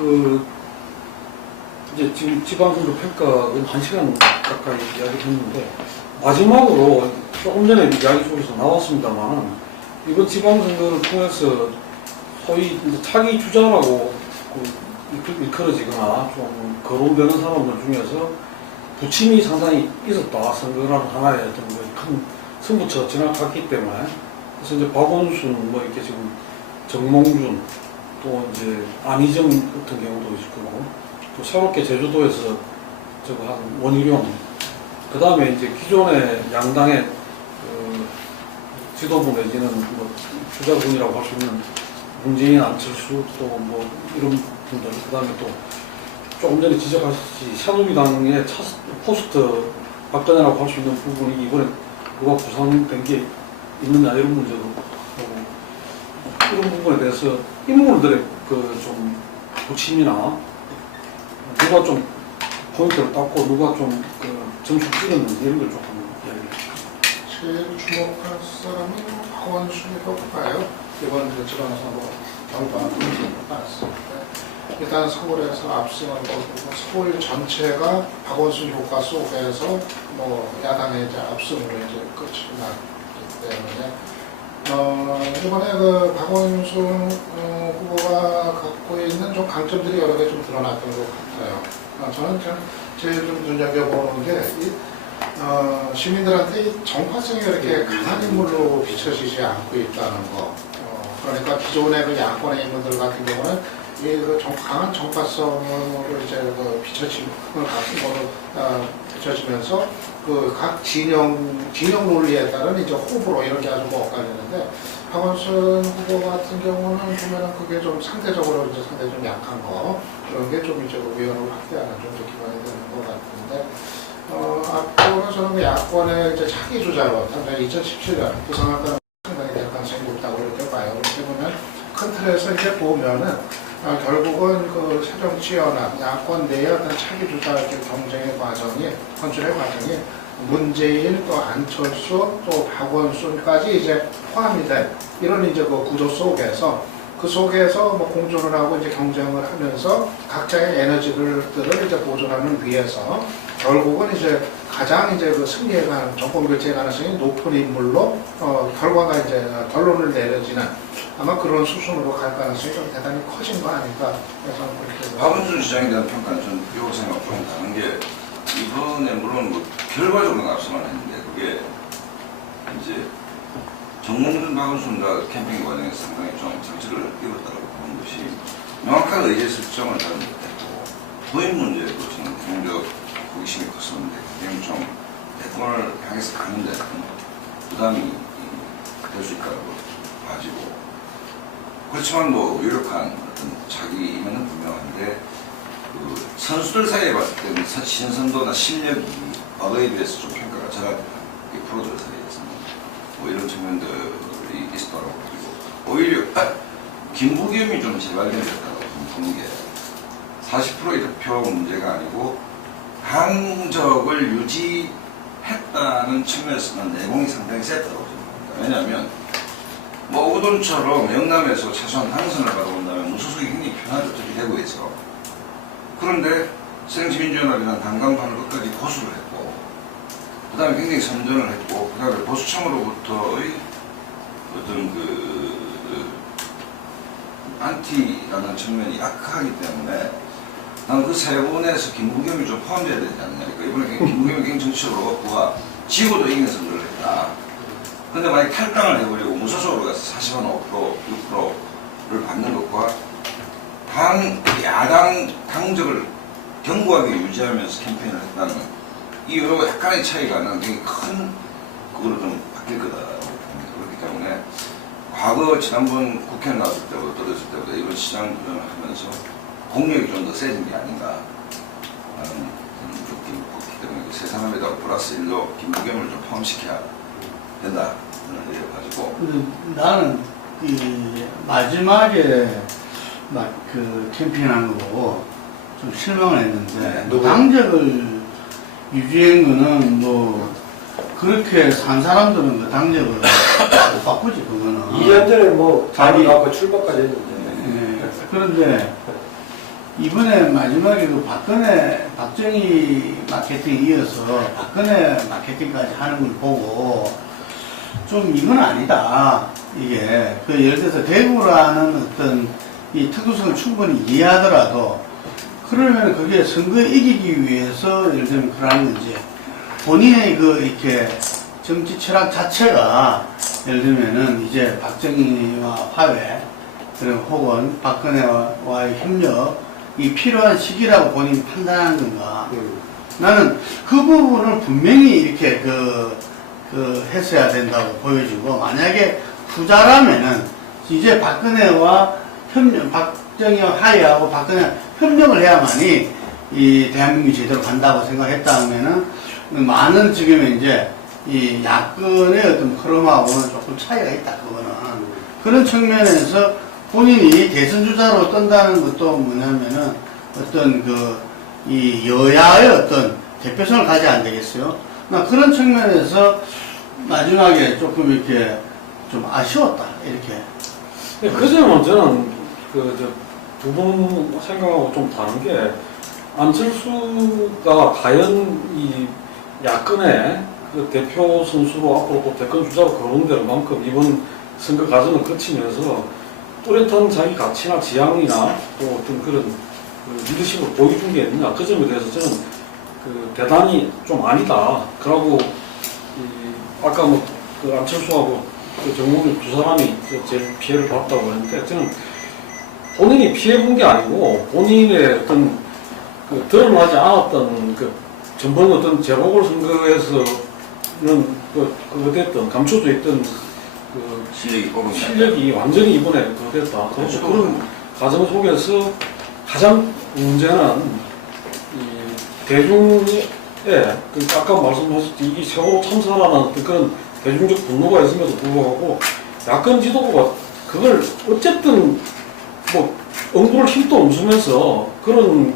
그 이제 지금 지방선거 평가는 1시간 가까이 이야기했는데 마지막으로 조금 전에 이야기 속에서 나왔습니다만 이번 지방선거를 통해서 소위 이제 차기 주자라고 일컬어지거나 좀 거론되는 사람들 중에서 부침이 상당히 있었다. 선거라는 하나의 어떤 큰 승부처가 지나갔기 때문에 그래서 이제 박원순 뭐 이렇게 지금 정몽준 또 이제 안희정 같은 경우도 있을 거고 또 새롭게 제주도에서 저거 한 원희룡 그 다음에 이제 기존의 양당의 지도부 내지는 뭐 주자군이라고 할 수 있는 문재인, 안철수 또 뭐 이런 분들 그 다음에 또 조금 전에 지적하셨듯이 새누리당의 포스트 박근혜라고 할 수 있는 부분이 이번에 누가 구성된 게 있느냐 이런 문제도 보고 이런 부분에 대해서 인물들의 그 좀 부침이나 누가 좀 포인트를 땄고 누가 좀 그 점수 찍었는지 이런 걸 조금 이야기해 주시죠. 제일 주목할 사람이 박원순이 효과예요. 이번 지방선거 결과가 나왔을 때 일단 서울에서 압승을 거두고 서울 전체가 박원순 효과 속에서 뭐 야당의 이제 압승으로 이제 끝이 났기 때문에 이번에 그 박원순 후보가 갖고 있는 좀 강점들이 여러 개 좀 드러났던 것 같아요. 저는 제일 좀 눈여겨보는 게 시민들한테 이 정파성이 이렇게 강한 인물로 비춰지지 않고 있다는 거. 그러니까 기존의 그 야권의 인물들 같은 경우는 그 강한 정파성으로 이제 그 비춰짐을 같은 거로 비춰지면서 그 각 진영 논리에 따른 이제 호불호 이런 게 아주 엇갈리는데 박원순 후보 같은 경우는 보면은 그게 좀 상대적으로 이제 상당히 좀 약한 거 그런 게 좀 이제 위원을 확대하는 좀 기반이 되는 것 같은데. 앞으로 저는 그 야권의 이제 차기 주자로, 2017년 부상할까는 상당히 될 가능성이 높다고 이렇게 봐요. 이렇게 보면 큰 틀에서 이렇게 보면은 결국은 그 새정치연합, 야권 내의 어떤 차기 주자 경쟁의 과정이, 선출의 과정이 문재인 또 안철수 또 박원순까지 이제 포함이 된 이런 이제 그 구조 속에서 그 속에서 뭐 공존을 하고 이제 경쟁을 하면서 각자의 에너지들을 이제 보존하는 위해서 결국은 이제 가장 이제 그 승리에 관한 정권 교체 가능성이 높은 인물로 결과가 이제 결론을 내려지는 아마 그런 수순으로 갈 가능성이 좀 대단히 커진 거 아닐까 그래서 그렇게. 박원순 시장에 대한 평가는 전 요 생각 좀 다른 게 이번에 물론 뭐 결과적으로는 앞서만 했는데 그게 이제 정몽준 박원순과 캠핑 과정에서 상당히 좀 정책을 이뤘다고 보는 것이 명확한 의제 설정을 잘 못했고 도입 문제도 저는 경제적 호기심이 컸었는데 그게 좀 대권을 향해서 가는 데는 부담이 될 수 있다고 봐지고 그렇지만 뭐 유력한 어떤 자기임은 분명한데 그 선수들 사이에 봤을 때는 신선도나 실력이 과거에 비해서 좀 평가가 절하되는 프로들 사이에서는 뭐 이런 측면들이 있었다고 그리고 오히려 김부겸이 좀 재발견됐다고 보는 게 40%의 득표 문제가 아니고 당적을 유지했다는 측면에서는 내공이 상당히 셌다고 생각합니다. 왜냐하면 뭐 오돈처럼 영남에서 최소한 당선을 받아본다면 무소속이 굉장히 편하죠. 특히 대구에서. 그런데 새정치민주연합이라는 당간판을 끝까지 고수를 했고 그 다음에 굉장히 선전을 했고 그 다음에 보수층으로부터의 어떤 안티라는 측면이 약하기 때문에 난 그 세 분에서 김부겸이 좀 포함돼야 되지 않느냐. 그러니까 이번에 김부겸이 굉장히 정치적으로 그와 지구도 이기는 선거를 했다. 근데 만약 탈당을 해버리고 무소속으로 가서 40한 5%, 6%를 받는 것과 야당 당적을 견고하게 유지하면서 캠페인을 했다는 이 여러 약간의 차이가 나는 굉장히 큰 그거로 좀 바뀔 거다. 그렇기 때문에 과거 지난번 국회 나왔을 때보다 떨어질 때보다 이번 시장 도전을 하면서 공력이 좀 더 세진 게 아닌가 하는 느낌이 있기 때문에 세 사람에다가 플러스 1로 김부겸을 좀 포함시켜야 된다. 이래 가지고 나는 이 마지막에 막 그 캠핑한 거 보고 좀 실망을 했는데 당적을 유지한 거는 뭐 그렇게 산 사람들은 그 당적을 못 바꾸지 그거는. 2년 전에 뭐 자리 갖고 출마까지 했는데. 네. 그런데 이번에 마지막에 그 박정희 마케팅 이어서 박근혜 마케팅까지 하는 걸 보고 좀 이건 아니다. 이게 그 예를 들어서 대구라는 어떤 이 특수성을 충분히 이해하더라도 그러면 그게 선거에 이기기 위해서 예를 들면 그러는 건지 본인의 그 이렇게 정치 철학 자체가 예를 들면은 이제 박정희와 화해 그리고 혹은 박근혜와의 협력이 필요한 시기라고 본인이 판단하는 건가? 나는 그 부분을 분명히 이렇게 했어야 된다고 보여지고, 만약에 후자라면은 이제 박근혜와 박정희와 화해하고 박근혜 협력을 해야만이 이 대한민국이 제대로 간다고 생각했다면은 많은 지금 이제 이 야권의 어떤 흐름하고는 조금 차이가 있다, 그거는. 그런 측면에서 본인이 대선 주자로 뜬다는 것도 뭐냐면은 어떤 이 여야의 어떤 대표성을 가져야 안 되겠어요? 나 그런 측면에서 마지막에 조금 이렇게 좀 아쉬웠다, 이렇게. 그 점은 저는 두 분 생각하고 좀 다른 게, 안철수가 과연 이 야권의 그 대표 선수로 앞으로 또 대권 주자로 거론될 만큼 이번 선거 과정을 거치면서 뚜렷한 자기 가치나 지향이나 또 어떤 그런 리더십을 보여준 게 있느냐, 그 점에 대해서 저는 대단히 좀 아니다. 그러고 아까 그 안철수하고 그 정몽준 두 사람이 제일 피해를 봤다고 했는데, 저는 본인이 피해본 게 아니고 본인의 어떤 드러나지 않았던 전번 어떤 재보궐선거에서는 어쨌든 감춰져 있던 실력이 완전히 이번에 됐다. 그렇죠. 그런 과정 속에서 가장 문제는 대중의 아까 말씀하셨듯이 이 세월호 참사라는 어떤 그런 대중적 분노가 있음에도 불구하고 야권 지도부가 그걸 어쨌든 응부를 힘도 없으면서 그런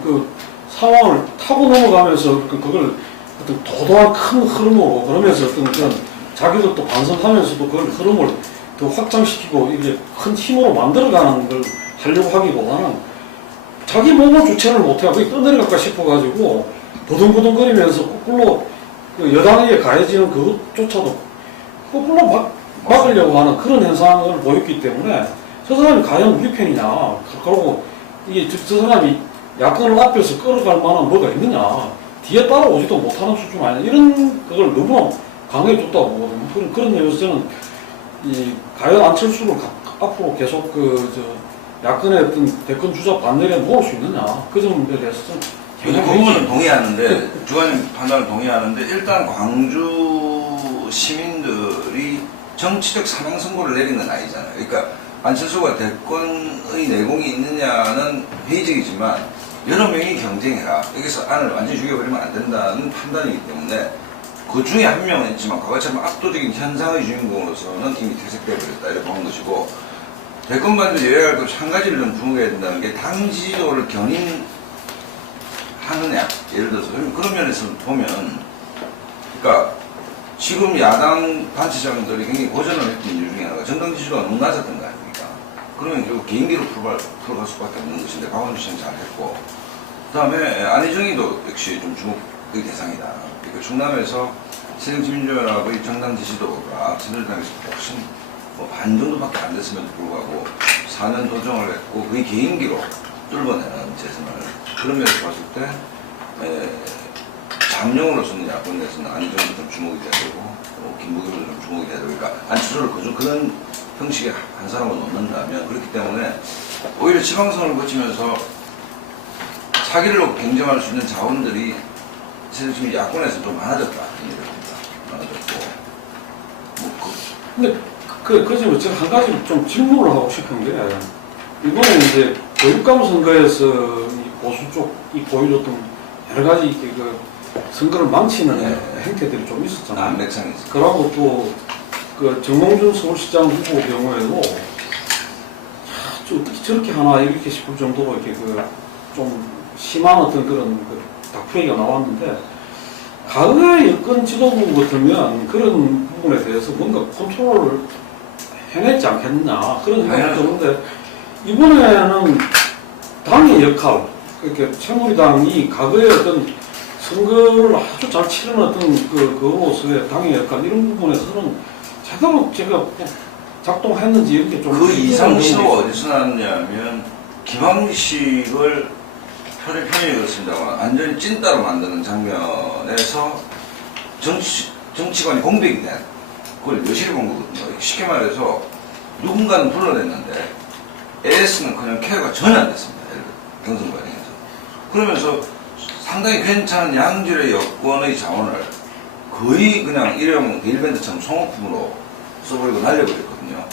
상황을 타고 넘어가면서 그걸 어떤 도도한 큰 흐름으로 그러면서 어떤 그런 자기들도 반성하면서도 그걸 흐름을 더 확장시키고 이게 큰 힘으로 만들어가는 걸 하려고 하기보다는 자기 몸을 주체를 못해가고 떠내려갈까 싶어가지고 버둥버둥거리면서 거꾸로 여당에 가해지는 그것조차도 거꾸로 막으려고 하는 그런 현상을 보였기 때문에 저 사람이 과연 우리 편이냐, 그리고 이게 저 사람이 야권을 앞에서 끌어갈 만한 뭐가 있느냐, 뒤에 따라오지도 못하는 수준 아니냐, 이런 그걸 너무 강해졌다고 보거든요. 그런 점에서 저는 과연 안철수를 앞으로 계속 야권의 어떤 대권 주자 반열에 놓을 수 있느냐, 그 점에 대해서 좀 그 부분은 동의하는데, 주관님 판단을 동의하는데, 일단 광주 시민들이 정치적 사망 선고를 내린 건 아니잖아요. 그러니까 안철수가 대권의 내공이 있느냐는 회의적이지만 여러 명이 경쟁해라, 여기서 안을 완전히 죽여버리면 안 된다는 판단이기 때문에 그 중에 한 명은 있지만 과거처럼 압도적인 현상의 주인공으로서는 이미 퇴색되어 버렸다, 이렇게 보는 것이고, 대권반대 여야가 또 한 가지를 좀 주목해야 된다는 게 당 지지도를 견인하느냐. 예를 들어서 그런 면에서 보면, 그러니까 지금 야당 단체장들이 굉장히 고전을 했던 이유 중에 하나가 정당 지지도가 너무 낮았던 거 아닙니까? 그러면 결국 개인기로 풀어갈 수밖에 없는 것인데 박원순 씨는 잘했고, 그 다음에 안희정이도 역시 좀 주목의 대상이다. 그러니까 충남에서 새정치민주연합의 정당 지지도가 새누리당에서 훨씬 반 정도밖에 안 됐음에도 불구하고 4년 도정을 했고 거의 개인기로 뚫어내는 재선을, 그런 면에서 봤을 때 잠룡으로서는 야권 내에서는 안희정도 좀 주목이 돼야 되고 김부겸도 좀 주목이 돼야 되고, 그러니까 안철수를 그런 형식의 한 사람을 놓는다면, 그렇기 때문에 오히려 지방선을 거치면서 사기로 경쟁할 수 있는 자원들이 지금 야권에서 좀 많아졌다, 이런 얘기입니다. 많아졌고. 근데 그 점에 제가 한 가지 좀 질문을 하고 싶은 게, 이번에 이제 교육감 선거에서 이 보수 쪽이 보여줬던 여러 가지 선거를 망치는 행태들이 좀 있었잖아요. 맥상이 있어요. 그러고 또 정몽준 서울시장 후보 경우에도 어떻게 저렇게 하나 이렇게 싶을 정도로 이렇게 좀 심한 어떤 그런 다프레이가 나왔는데, 과거의 여권 지도부 같으면 그런 부분에 대해서 뭔가 컨트롤을 해냈지 않겠느냐, 그런 생각이 드는데, 이번에는 당의 역할, 이렇게 새누리당이 과거에 어떤 선거를 아주 잘 치른 어떤 그로서의 당의 약간 이런 부분에서는 제대로 제가 작동했는지 이렇게 좀. 그 이상 신호가 어디서 나왔냐면 김황식을 표현이 그렇습니다만 완전히 찐따로 만드는 장면에서 정치관이 공백이 된 그걸 여실히 본 거거든요. 쉽게 말해서 누군가는 불러냈는데 AS는 그냥 케어가 전혀 안 됐습니다. 경선 과정에서. 그러면서 상당히 괜찮은 양질의 여권의 자원을 거의 그냥 일회용 데일밴드처럼 소모품으로 써버리고 날려버렸거든요.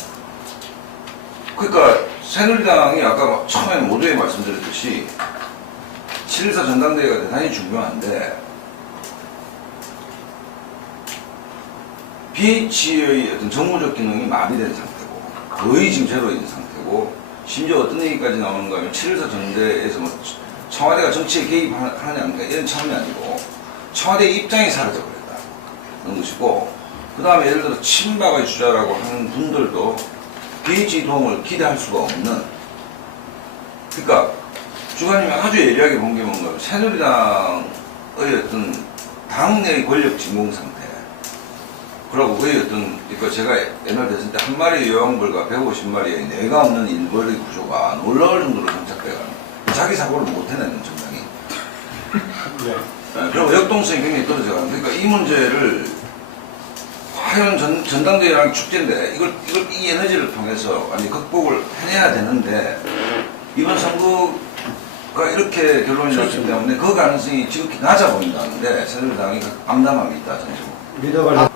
그러니까 새누리당이 아까 처음에 모두에 말씀드렸듯이 7.14 전당대회가 대단히 중요한데 BH의 어떤 정무적 기능이 마비된 상태고 거의 지금 제로인 상태고 심지어 어떤 얘기까지 나오는가 하면 7.14 전대에서 뭐 청와대가 정치에 개입하느냐 이런 차원이 아니고 청와대의 입장이 사라져버렸다는 것이고 그 다음에 예를 들어 친박의 주자라고 하는 분들도 BH 도움을 기대할 수가 없는 그러니까 주관님이 아주 예리하게 본 게 뭔가 새누리당의 어떤 당내의 권력 진공 상태 그리고 그의 어떤 그러니까 제가 옛날 대선 때 한 마리 여왕벌과 150마리의 뇌가 없는 일벌의 구조가 놀라울 정도로 정착돼가는 자기 사고를 못 해내는 정당이 네. 그리고 역동성이 굉장히 떨어져가는 그러니까 이 문제를 과연 전당대회랑 축제인데 이 에너지를 통해서 완전히 극복을 해내야 되는데 이번 선거가 이렇게 결론이 났기 때문에 그 가능성이 지극히 낮아 보인다는데 새누리당이 암담함이 있다 전적으로. 리더가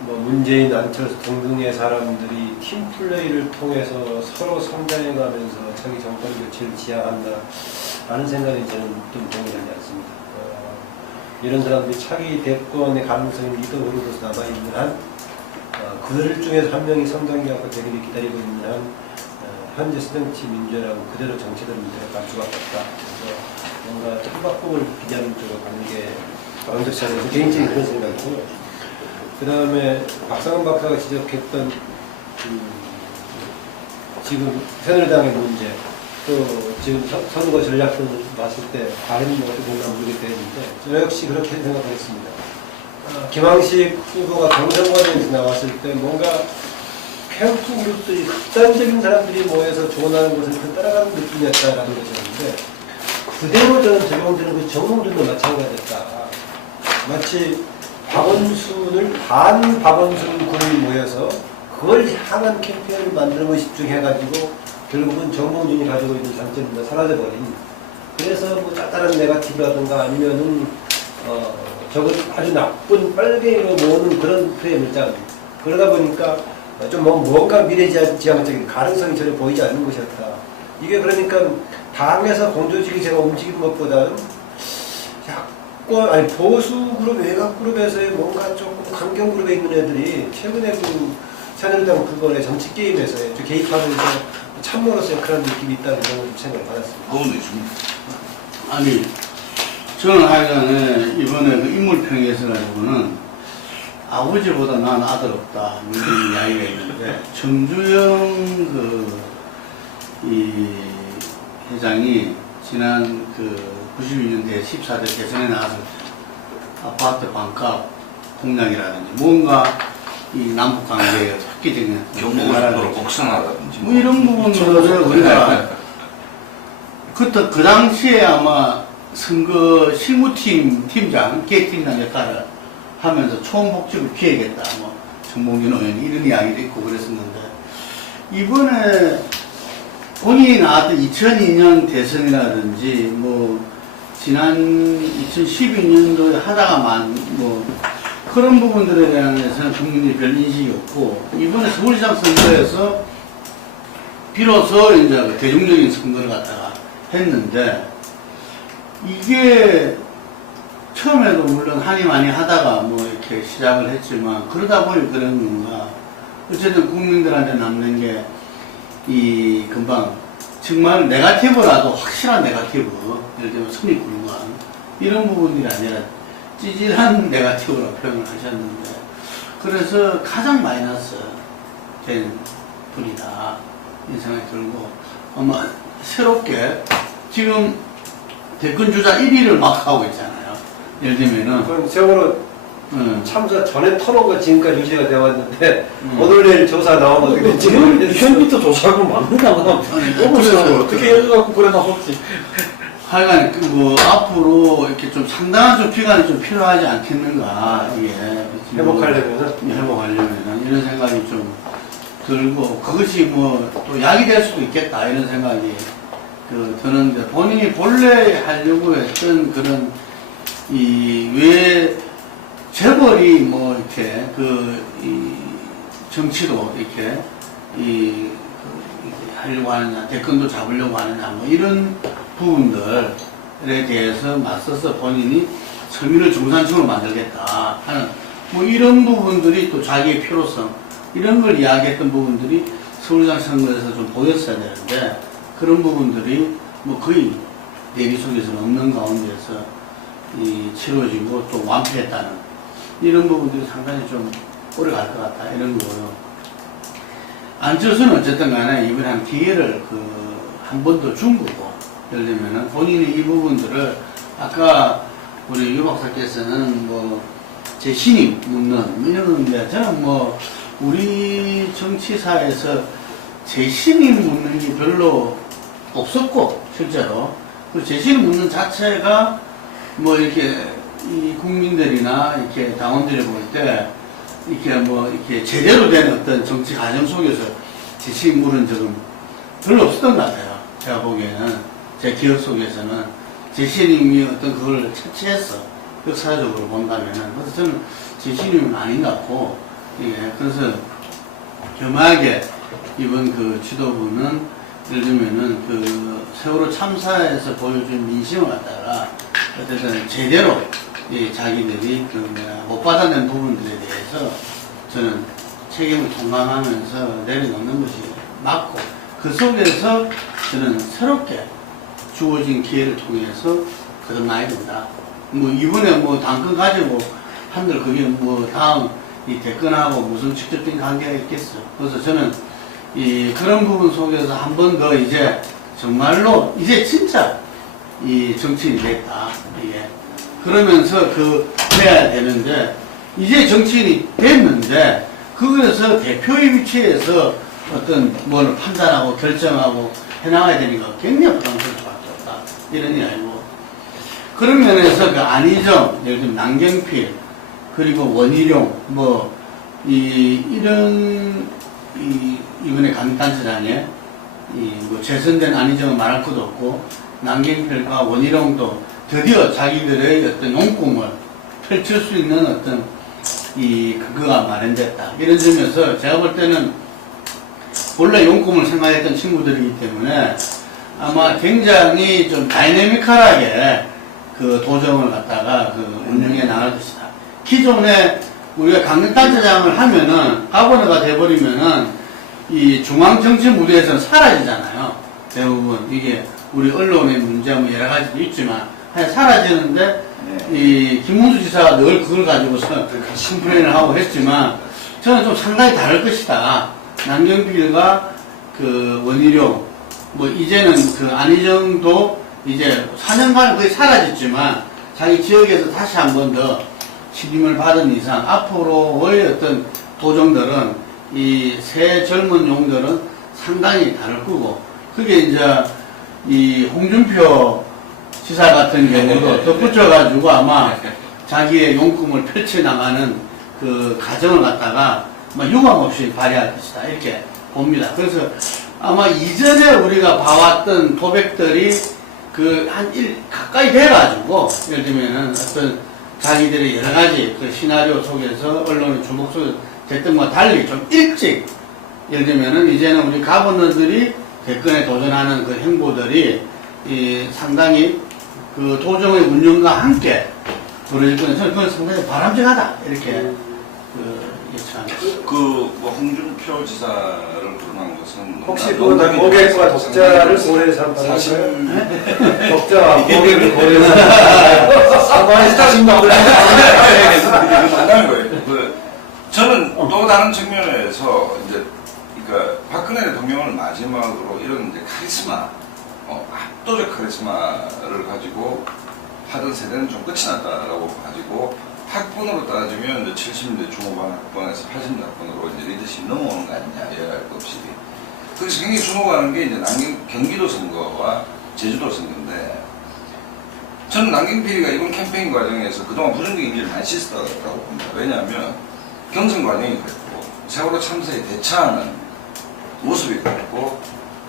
뭐 문재인, 안철수 등등의 사람들이 팀플레이를 통해서 서로 성장해가면서 자기 정권 교체를 지향한다 라는 생각이 저는 좀 동의하지 않습니다. 이런 사람들이 차기 대권의 가능성이 리더 후보로서 남아있는 한 그들 중에서 한 명이 성장해갖고 되기를 기다리고 있는 한 현재 새정치 민주화라고 그대로 정체된 문제가 갈 수밖에 없다. 그래서 뭔가 탈바꿈을 기대하는 쪽으로 가는 게 바람직하지 않아서 개인적인 그런 생각이고요. 그 다음에 박상원 박사가 지적했던 지금 새누리당의 문제 또 지금 선거 전략을 봤을 때 다른 어떻게 뭔가 모르겠다 했는데 저 역시 그렇게 생각하겠습니다. 김황식 후보가 경선 과정에서 나왔을 때 뭔가 캠프 그룹들이 극단적인 사람들이 모여서 조언하는 것을 그 따라가는 느낌이었다라는 것이었는데 그대로 저는 적용되는 것이 정몽준도 마찬가지였다. 마치 박원순을 박원순 군이 모여서 그걸 향한 캠페인을 만드는 것에 집중해가지고 결국은 정몽준이 가지고 있는 장점이 다 사라져버린 그래서 뭐 짭짤한 네거티브라든가 아니면은 저걸 아주 나쁜 빨갱이로 모으는 그런 프레임을 짠 그러다 보니까 좀 뭔가 미래지향적인 가능성이 전혀 보이지 않는 것이었다. 이게 그러니까 당에서 공조직이 제가 움직이는 것보다는 보수 그룹, 외곽 그룹에서의 뭔가 조금 강경 그룹에 있는 애들이 최근에 그 새누리당 그거에 정치 게임에서 개입하면서 참모로서 역할하는 느낌이 있다는 그런 생각을 받았습니다. 그분도 있습니다. 아니, 저는 하여간에 이번에 그 인물평에서 가지고는 아버지보다 난 아들 없다. 이런 이야기가 있는데, 정주영 이 회장이 지난 92년대 14대 대선에 나와서 아파트 반값 공약이라든지 뭔가 이 남북 관계에 획기적인 경무고속도로 곡선하다든지 뭐 이런 부분들을 우리가 그 당시에 아마 선거 실무팀 팀장, 계획팀장 역할을 하면서 초원복지를 피해야겠다. 뭐 정몽준 의원이 이런 이야기도 있고 그랬었는데 이번에 본인이 나왔던 2002년 대선이라든지 뭐 지난 2012년도에 하다가만 뭐 그런 부분들에 대해서는 국민들이 별 인식이 없고 이번에 서울시장 선거에서 비로소 이제 대중적인 선거를 갖다가 했는데 이게 처음에도 물론 하니 많이 하다가 뭐 이렇게 시작을 했지만 그러다 보니 그런 건가 어쨌든 국민들한테 남는 게 이 금방 정말 네거티브라도 확실한 네거티브 예를 들면 선입불만 이런 부분들이 아니라 찌질한 네거티브라고 표현을 하셨는데 그래서 가장 마이너스 된 분이다 이 생각이 들고 아마 새롭게 지금 대권 주자 1위를 막 하고 있잖아요. 예를 들면은 그럼 세월호 참사 전에 터놓은 지금까지 유지가 되어 왔는데 오늘 내일 조사 나오면 어떻게 될지 모르겠어요. 현미터 조사하면 맞는가 봐. 그래서 어떻게 여기갖고 그래 나왔지. 하여간 뭐 앞으로 이렇게 좀 상당한 좀 기간이 좀 필요하지 않겠는가 이게 회복하려면은 이런 생각이 좀 들고 그것이 뭐 또 약이 될 수도 있겠다 이런 생각이 드는데 본인이 본래 하려고 했던 그런 이 왜 재벌이 뭐 이렇게 이 정치도 이렇게 이렇게 하려고 하느냐 대권도 잡으려고 하느냐 뭐 이런 부분들에 대해서 맞서서 본인이 서민을 중산층으로 만들겠다 하는 뭐 이런 부분들이 또 자기의 필요성 이런 걸 이야기했던 부분들이 서울시장 선거에서 좀 보였어야 되는데 그런 부분들이 뭐 거의 대비 속에서는 없는 가운데서 치러지고 또 완패했다는 이런 부분들이 상당히 좀 오래 갈 것 같다 이런 거고요. 안철수는 어쨌든 간에 이번에 한 기회를 한 번 더 준 거고 예를 들면은 본인이 이 부분들을 아까 우리 유 박사께서는 뭐 제 신임 묻는 뭐 이런 건데 저는 뭐 우리 정치사에서 제 신임 묻는 게 별로 없었고 실제로 그 제 신임 묻는 자체가 뭐 이렇게 이 국민들이나 이렇게 당원들이 볼 때 이렇게 뭐 이렇게 제대로 된 어떤 정치 과정 속에서 제 신임 물은 적은 별로 없었던 것 같아요. 제가 보기에는 제 기억 속에서는 제 신임이 어떤 그걸 채취했어. 역사적으로 본다면은. 그래서 저는 제 신임은 아닌 것 같고, 예. 그래서 겸하게 이번 그 지도부는 예를 들면은 세월호 참사에서 보여준 민심을 갖다가 어쨌든 제대로 자기들이 못 받아낸 부분들에 대해서 저는 책임을 통감하면서 내려놓는 것이 맞고 그 속에서 저는 새롭게 주어진 기회를 통해서 거듭나야 된다. 뭐 이번에 뭐 당권 가지고 한들 그게 뭐 다음 이 대권하고 무슨 직접적인 관계가 있겠어. 그래서 저는 그런 부분 속에서 한 번 더 이제 정말로 이제 진짜 이 정치인이 됐다. 이게 그러면서 해야 되는데 이제 정치인이 됐는데 그거에서 대표의 위치에서 어떤 뭘 판단하고 결정하고 해나가야 되니까 굉장히 부담스러울 수밖에 없다. 이런 이야기고. 그런 면에서 안희정, 예를 들면 남경필, 그리고 원희룡, 뭐, 이번에 강단체장에, 뭐, 재선된 안희정은 말할 것도 없고, 남경필과 원희룡도 드디어 자기들의 어떤 용꿈을 펼칠 수 있는 어떤, 그거가 마련됐다. 이런 점에서 제가 볼 때는 원래 용꿈을 생각했던 친구들이기 때문에 아마 굉장히 좀 다이내미컬하게 도정을 갖다가 운영해 나갈 것이다. 기존에 우리가 강력단체장을 하면은 각원화가 돼버리면은 이 중앙정치 무대에서는 사라지잖아요. 대부분 이게 우리 언론의 문제 뭐 여러 가지도 있지만 사라지는데 이 김문수 지사가 늘 그걸 가지고서 심플레인을 하고 했지만 저는 좀 상당히 다를 것이다. 남경필과 원희룡 뭐 이제는 안희정도 이제 4년간 거의 사라졌지만 자기 지역에서 다시 한 번 더 책임을 받은 이상 앞으로의 어떤 도정들은 이 새 젊은 용들은 상당히 다를 거고 그게 이제 이 홍준표 지사 같은 경우도 덧붙여가지고 아마 자기의 용꿈을 펼쳐나가는 과정을 갖다가 유감없이 발휘할 것이다 이렇게 봅니다. 그래서 아마 이전에 우리가 봐왔던 도백들이 가까이 돼가지고, 예를 들면은 어떤 자기들의 여러 가지 시나리오 속에서, 언론의 주목 속에서 됐던 것과 달리 좀 일찍, 예를 들면은 이제는 우리 가버너들이 대권에 도전하는 행보들이 상당히 도정의 운영과 함께 벌어질 거는 저는 그건 상당히 바람직하다. 이렇게, 뭐 홍준표 지사를 거론한 것은 혹시 고객과 독자를 고려해서 한번 하실까요? 독자와 고객을 고려해서 사과에 따진다고 만나는 거예요. 저는 또 다른 측면에서 이제 그러니까 박근혜 대통령을 마지막으로 이런 이제 카리스마, 압도적 카리스마를 가지고 하던 세대는 좀 끝이 났다라고 가지고 학번으로 따지면 이제 70년대 중후반 학번에서 80년대 학번으로 이제 리더십이 넘어오는 거 아니냐, 여야할 것 없이. 그래서 굉장히 주목하는 게 이제 경기도 선거와 제주도 선거인데, 저는 남경필이가 이번 캠페인 과정에서 그동안 부정적인 이미지를 많이 씻었다고 봅니다. 왜냐하면 경선 과정이 그랬고, 세월호 참사에 대처하는 모습이 그랬고,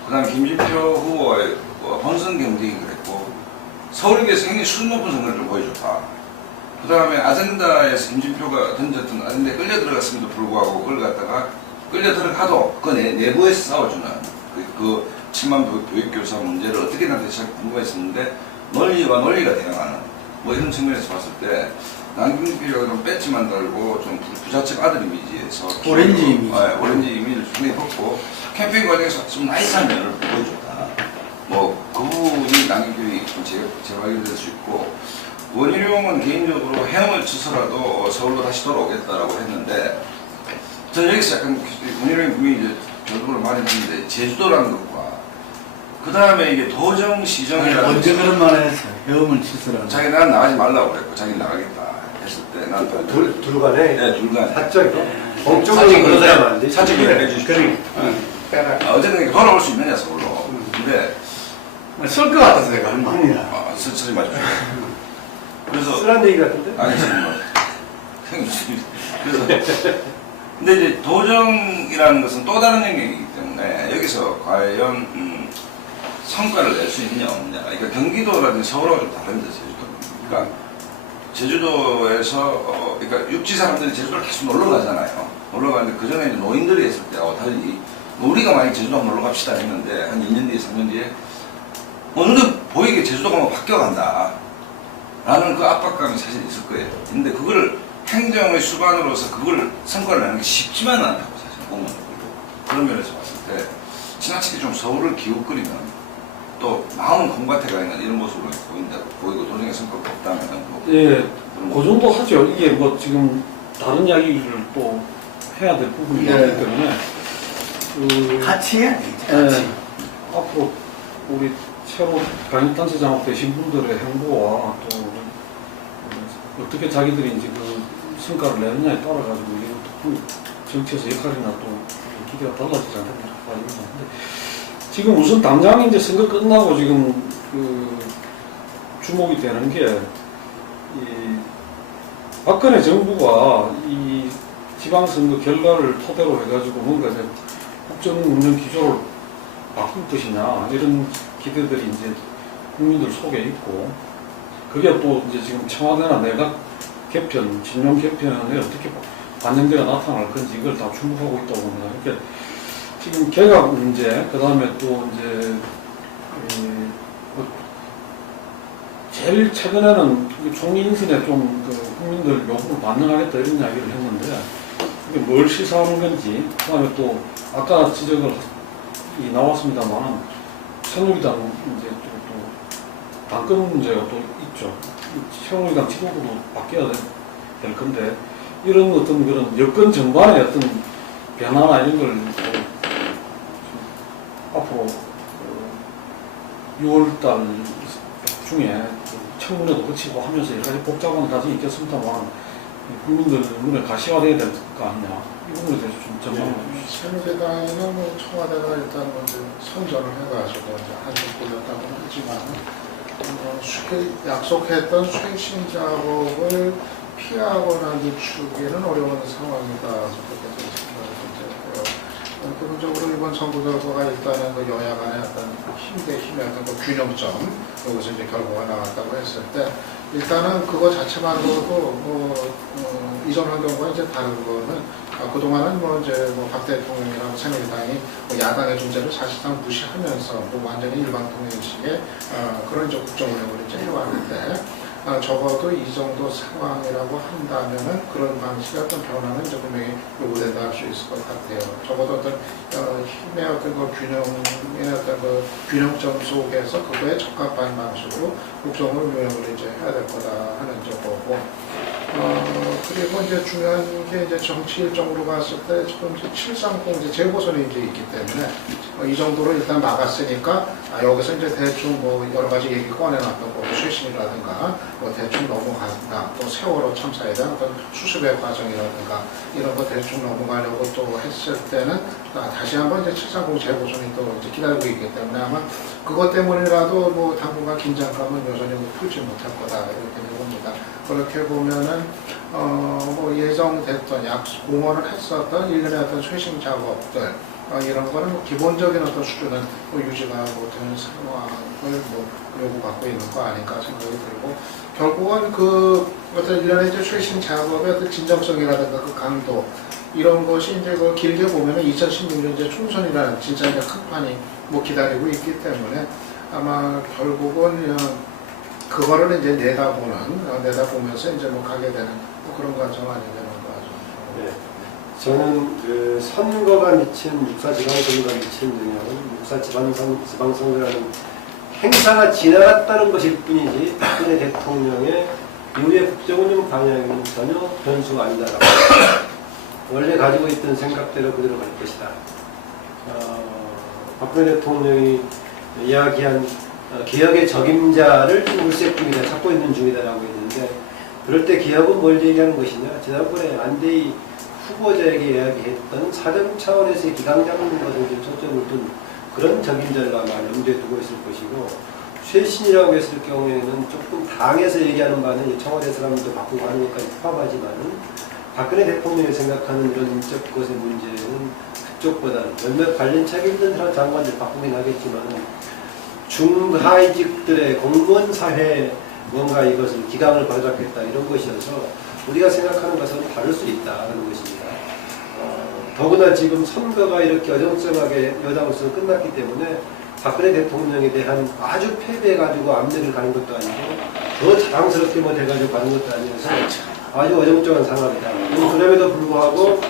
그 다음에 김진표 후보의 본선 경쟁이 그랬고, 서울에 비해서 굉장히 수준 높은 선거를 좀 보여줬다. 그 다음에 아젠다에서 김진표가 던졌던 아젠다에 끌려 들어갔음에도 불구하고 그걸 갖다가 끌려 들어가도 그 내부에서 싸워주는 그 7만 교육교사 문제를 어떻게 대처할지 궁금했었는데 논리와 논리가 대응하는 뭐 이런 측면에서 봤을 때 남경필이가 좀 배지만 달고 좀 부잣집 아들 이미지에서 오렌지 이미지. 오렌지 이미지를 충분히 벗고 캠페인 과정에서 좀 나이스한 면을 보여줬다. 뭐 그 부분이 남경필이 좀 재발견될 수 있고, 원희룡은 개인적으로 헤엄을 치서라도 서울로 다시 돌아오겠다라고 했는데, 저는 여기서 약간 원희룡이 분명히 이제 저도 많이 했는데 제주도라는 것과 그 다음에 이게 도정 시정이라는 언제 그런 말을 했어요? 헤엄을 치서라는. 자기 난 나가지 말라고 그랬고 자기 나가겠다 했을 때 난 둘간에 네, 둘간에 사적이요? 공적으로 그런 사람 안 돼. 사적이 해주시죠. 빼라. 어쨌든 돌아올 수 있느냐 서울로. 근데 쓸 것 같아서 내가 한 말이야. 쓰지 마십시오. 그래서 쓰란 얘기 같은데? 아니 지금 뭐 그래서 근데 이제 도정이라는 것은 또 다른 영역이기 때문에 여기서 과연 성과를 낼 수 있느냐 없느냐. 그러니까 경기도라든지 서울하고 좀 다릅니다. 제주도는. 그러니까 제주도에서 그러니까 육지 사람들이 제주도를 계속 놀러 가잖아요. 놀러 가는데 그 전에 노인들이 했을 때하고 달리 우리가 만약 제주도 한번 놀러 갑시다 했는데 한 2년 뒤에 3년 뒤에 어느덧 보이게 제주도가 뭐 바뀌어간다 라는 그 압박감이 사실 있을 거예요. 근데 그걸 행정의 수반으로서 그걸 성과를 내는 게 쉽지만은 않다고 사실 보면 그런 면에서 봤을 때 지나치게 좀 서울을 기웃거리면 또 마음은 공밭에 가 있는 이런 모습으로 보이고 도정의 성과가 없다면 뭐 예, 그 정도 하죠. 이게 뭐 지금 다른 이야기를 또 해야 될 부분이 예. 많기 때문에 같이 해야 돼. 예, 같이. 앞으로 우리 새로 강력단체 장업 되신 분들의 행보와 또 어떻게 자기들이 이제 그 성과를 내느냐에 따라 가지고 이게 또 정치에서 역할이나 또 기대가 달라지지 않겠나 말입니다. 근데 지금 우선 당장 이제 선거 끝나고 지금 그 주목이 되는 게 이 박근혜 정부가 이 지방선거 결과를 토대로 해가지고 뭔가 이제 국정운영 기조를 바꿀 것이냐 이런 기대들이 이제 국민들 속에 있고, 그게 또 이제 지금 청와대나 내각 개편, 진영 개편에 어떻게 반영대가 나타날 건지 이걸 다 주목하고 있다고 봅니다. 그러니까 지금 개각 문제, 그 다음에 또 이제 제일 최근에는 총리 인선에 좀 그 국민들 요구를 반영하겠다 이런 이야기를 했는데 이게 뭘 시사하는 건지, 그 다음에 또 아까 지적을 나왔습니다만 새누리당 이제 또 당권 문제가 또 있죠. 새누리당 지도부도 바뀌어야 될 건데 이런 어떤 그런 여권 전반의 어떤 변화나 이런 걸 앞으로 6월달 중에 청문회도 거치고 하면서 여러 가지 복잡한 과정이 있겠습니다만 국민들 눈에 가시화돼야 될 거 아니냐, 이 부분에 대해서 좀 전망을 해주시죠. 새누리당에는 뭐 청와대가 일단 먼저 선전을 해가지고 이제 한쪽 돌렸다고는 하지만 쉽게 약속했던 쇄신 작업을 피하거나 늦추기는 어려운 상황이다. 그렇게 생각을 기본적으로 이번 선거 결과가 일단은 그 여야 간의 어떤 힘 대 힘의 어떤 그 균형점, 여기서 이제 결과가 나왔다고 했을 때 일단은 그거 자체만으로도 이전 환경과 이제 다른 거는 그동안은 뭐 이제 뭐 박 대통령이랑 새누리당이 뭐 야당의 존재를 사실상 무시하면서 뭐 완전히 일방통행식의 그런 이제 국정운영을 이제 해왔는데 적어도 이 정도 상황이라고 한다면은 그런 방식의 어떤 변화는 이제 분명히 요구된다 할 수 있을 것 같아요. 적어도 어떤 힘의 어떤 그 균형의 어떤 그 균형점 속에서 그거에 적합한 방식으로 국정을 운영을 이제 해야 될 거다 하는 거고. 그리고 이제 중요한 게 이제 정치 일정으로 봤을 때 지금 이제 730 이제 재보선이 이제 있기 때문에 이 정도로 일단 막았으니까 여기서 이제 대충 뭐 여러 가지 얘기 꺼내놨던 거 쇄신이라든가 뭐 대충 넘어간다 또 세월호 참사에 대한 어떤 수습의 과정이라든가 이런 거 대충 넘어가려고 또 했을 때는 다시 한번 이제 730 재보선이 또 이제 기다리고 있기 때문에 아마 그것 때문이라도 뭐 당분간 긴장감은 여전히 풀지 못할 거다 이렇게 봅니다. 그렇게 보면은 뭐 예정됐던 공언을 했었던 일련의 어떤 쇄신 작업들 이런 거는 뭐 기본적인 어떤 수준은 뭐 유지가 뭐 되는 상황을 뭐 요구받고 있는 거 아닐까 생각이 들고 결국은 그 어떤 일련의 이제 쇄신 작업의 어떤 진정성이라든가 그 강도 이런 것이 이제 그 길게 보면은 2016년 이제 총선이라는 진짜 이제 큰 판이 뭐 기다리고 있기 때문에 아마 결국은 그거를 이제 내다보면서 이제 뭐 가게 되는 뭐 그런 과정 아니냐는 거죠. 네. 저는 그 선거가 미친 육사 지방선거가 미친 영향은 육사 지방선거라는 행사가 지나갔다는 것일 뿐이지 박근혜 대통령의 이후의 국정운영 방향은 전혀 변수가 아니다라고 원래 가지고 있던 생각대로 그대로 갈 것이다. 박근혜 대통령이 이야기한 개혁의 적임자를 물색중이다, 찾고 있는 중이다라고 했는데 그럴 때 개혁은 뭘 얘기하는 것이냐? 지난번에 안대희 후보자에게 이야기했던 사정 차원에서의 기강 잡는 것을 초점을 둔 그런 적임자를 아마 염두에 두고 있을 것이고 쇄신이라고 했을 경우에는 조금 당에서 얘기하는 바는 청와대 사람들도 바꾸고 하는 것까지 포함하지만은 박근혜 대통령이 생각하는 이런 인적 것의 문제는 그쪽보다는 몇몇 관련 책임 있는 사람 장관들 바꾸긴 하겠지만은 중하위직들의 공무원 사회에 뭔가 이것을 기강을 바로잡겠다 이런 것이어서 우리가 생각하는 것은 다를 수 있다는 것입니다. 더구나 지금 선거가 이렇게 어정쩡하게 여당으로서 끝났기 때문에 박근혜 대통령에 대한 아주 패배해가지고 앞내를 가는 것도 아니고 더 자랑스럽게 뭐 돼가지고 가는 것도 아니어서 아주 어정쩡한 상황이다. 그럼에도 불구하고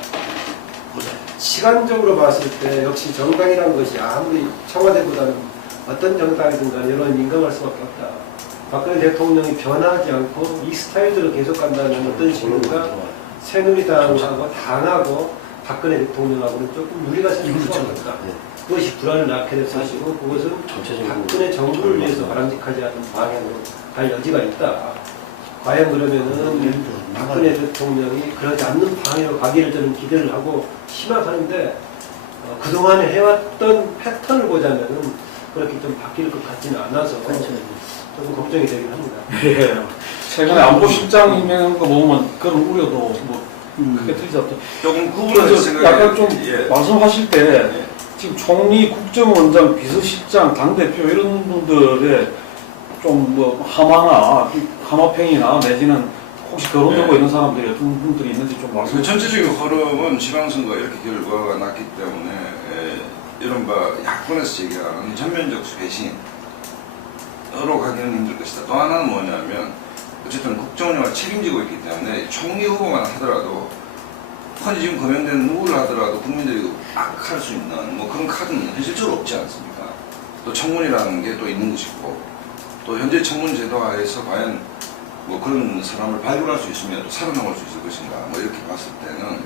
시간적으로 봤을 때 역시 정당이라는 것이 아무리 청와대보다는 어떤 정당이든 간에 여론에 민감할 수밖에 없다. 박근혜 대통령이 변하지 않고 이 스타일대로 계속 간다면 어떤 식인가 새누리당하고 당하고 박근혜 대통령하고는 조금 유리가 생길 수가 없다. 그것이 불안을 낳게 될 것이고 그것은 박근혜 정부를 위해서 바람직하지 않은 방향으로 갈 여지가 있다. 과연 그러면은 박근혜 대통령이 그러지 않는 방향으로 가기를 저는 기대를 하고 희망하는데 그동안에 해왔던 패턴을 보자면은 그렇게 좀 바뀔 것 같지는 않아서 조금 걱정이 되긴 합니다. 예. 최근에 안보실장이면 거 보면 그런 우려도 뭐 크게 들리지 않다. 조금 구분할 생각이 약간 좀 말씀하실 때 지금 총리, 국정원장, 비서실장, 당대표 이런 분들의 좀 뭐 하마평이나 내지는 혹시 거론되고 있는 사람들이 어떤 분들이 있는지 좀 말씀해 주세요. 전체적인 흐름은 지방선거 이렇게 결과가 났기 때문에 이른바 야권에서 제기하는 전면적 쇄신으로 가기는 힘들 것이다. 또 하나는 뭐냐면 어쨌든 국정운영을 책임지고 있기 때문에 총리 후보만 하더라도 흔히 지금 거명된 누구를 하더라도 국민들이 악할 수 있는 뭐 그런 카드는 현실적으로 없지 않습니까? 또 청문이라는 게 또 있는 것이고 또 현재 청문 제도 하에서 과연 뭐 그런 사람을 발굴할 수 있으면 또 살아남을 수 있을 것인가 뭐 이렇게 봤을 때는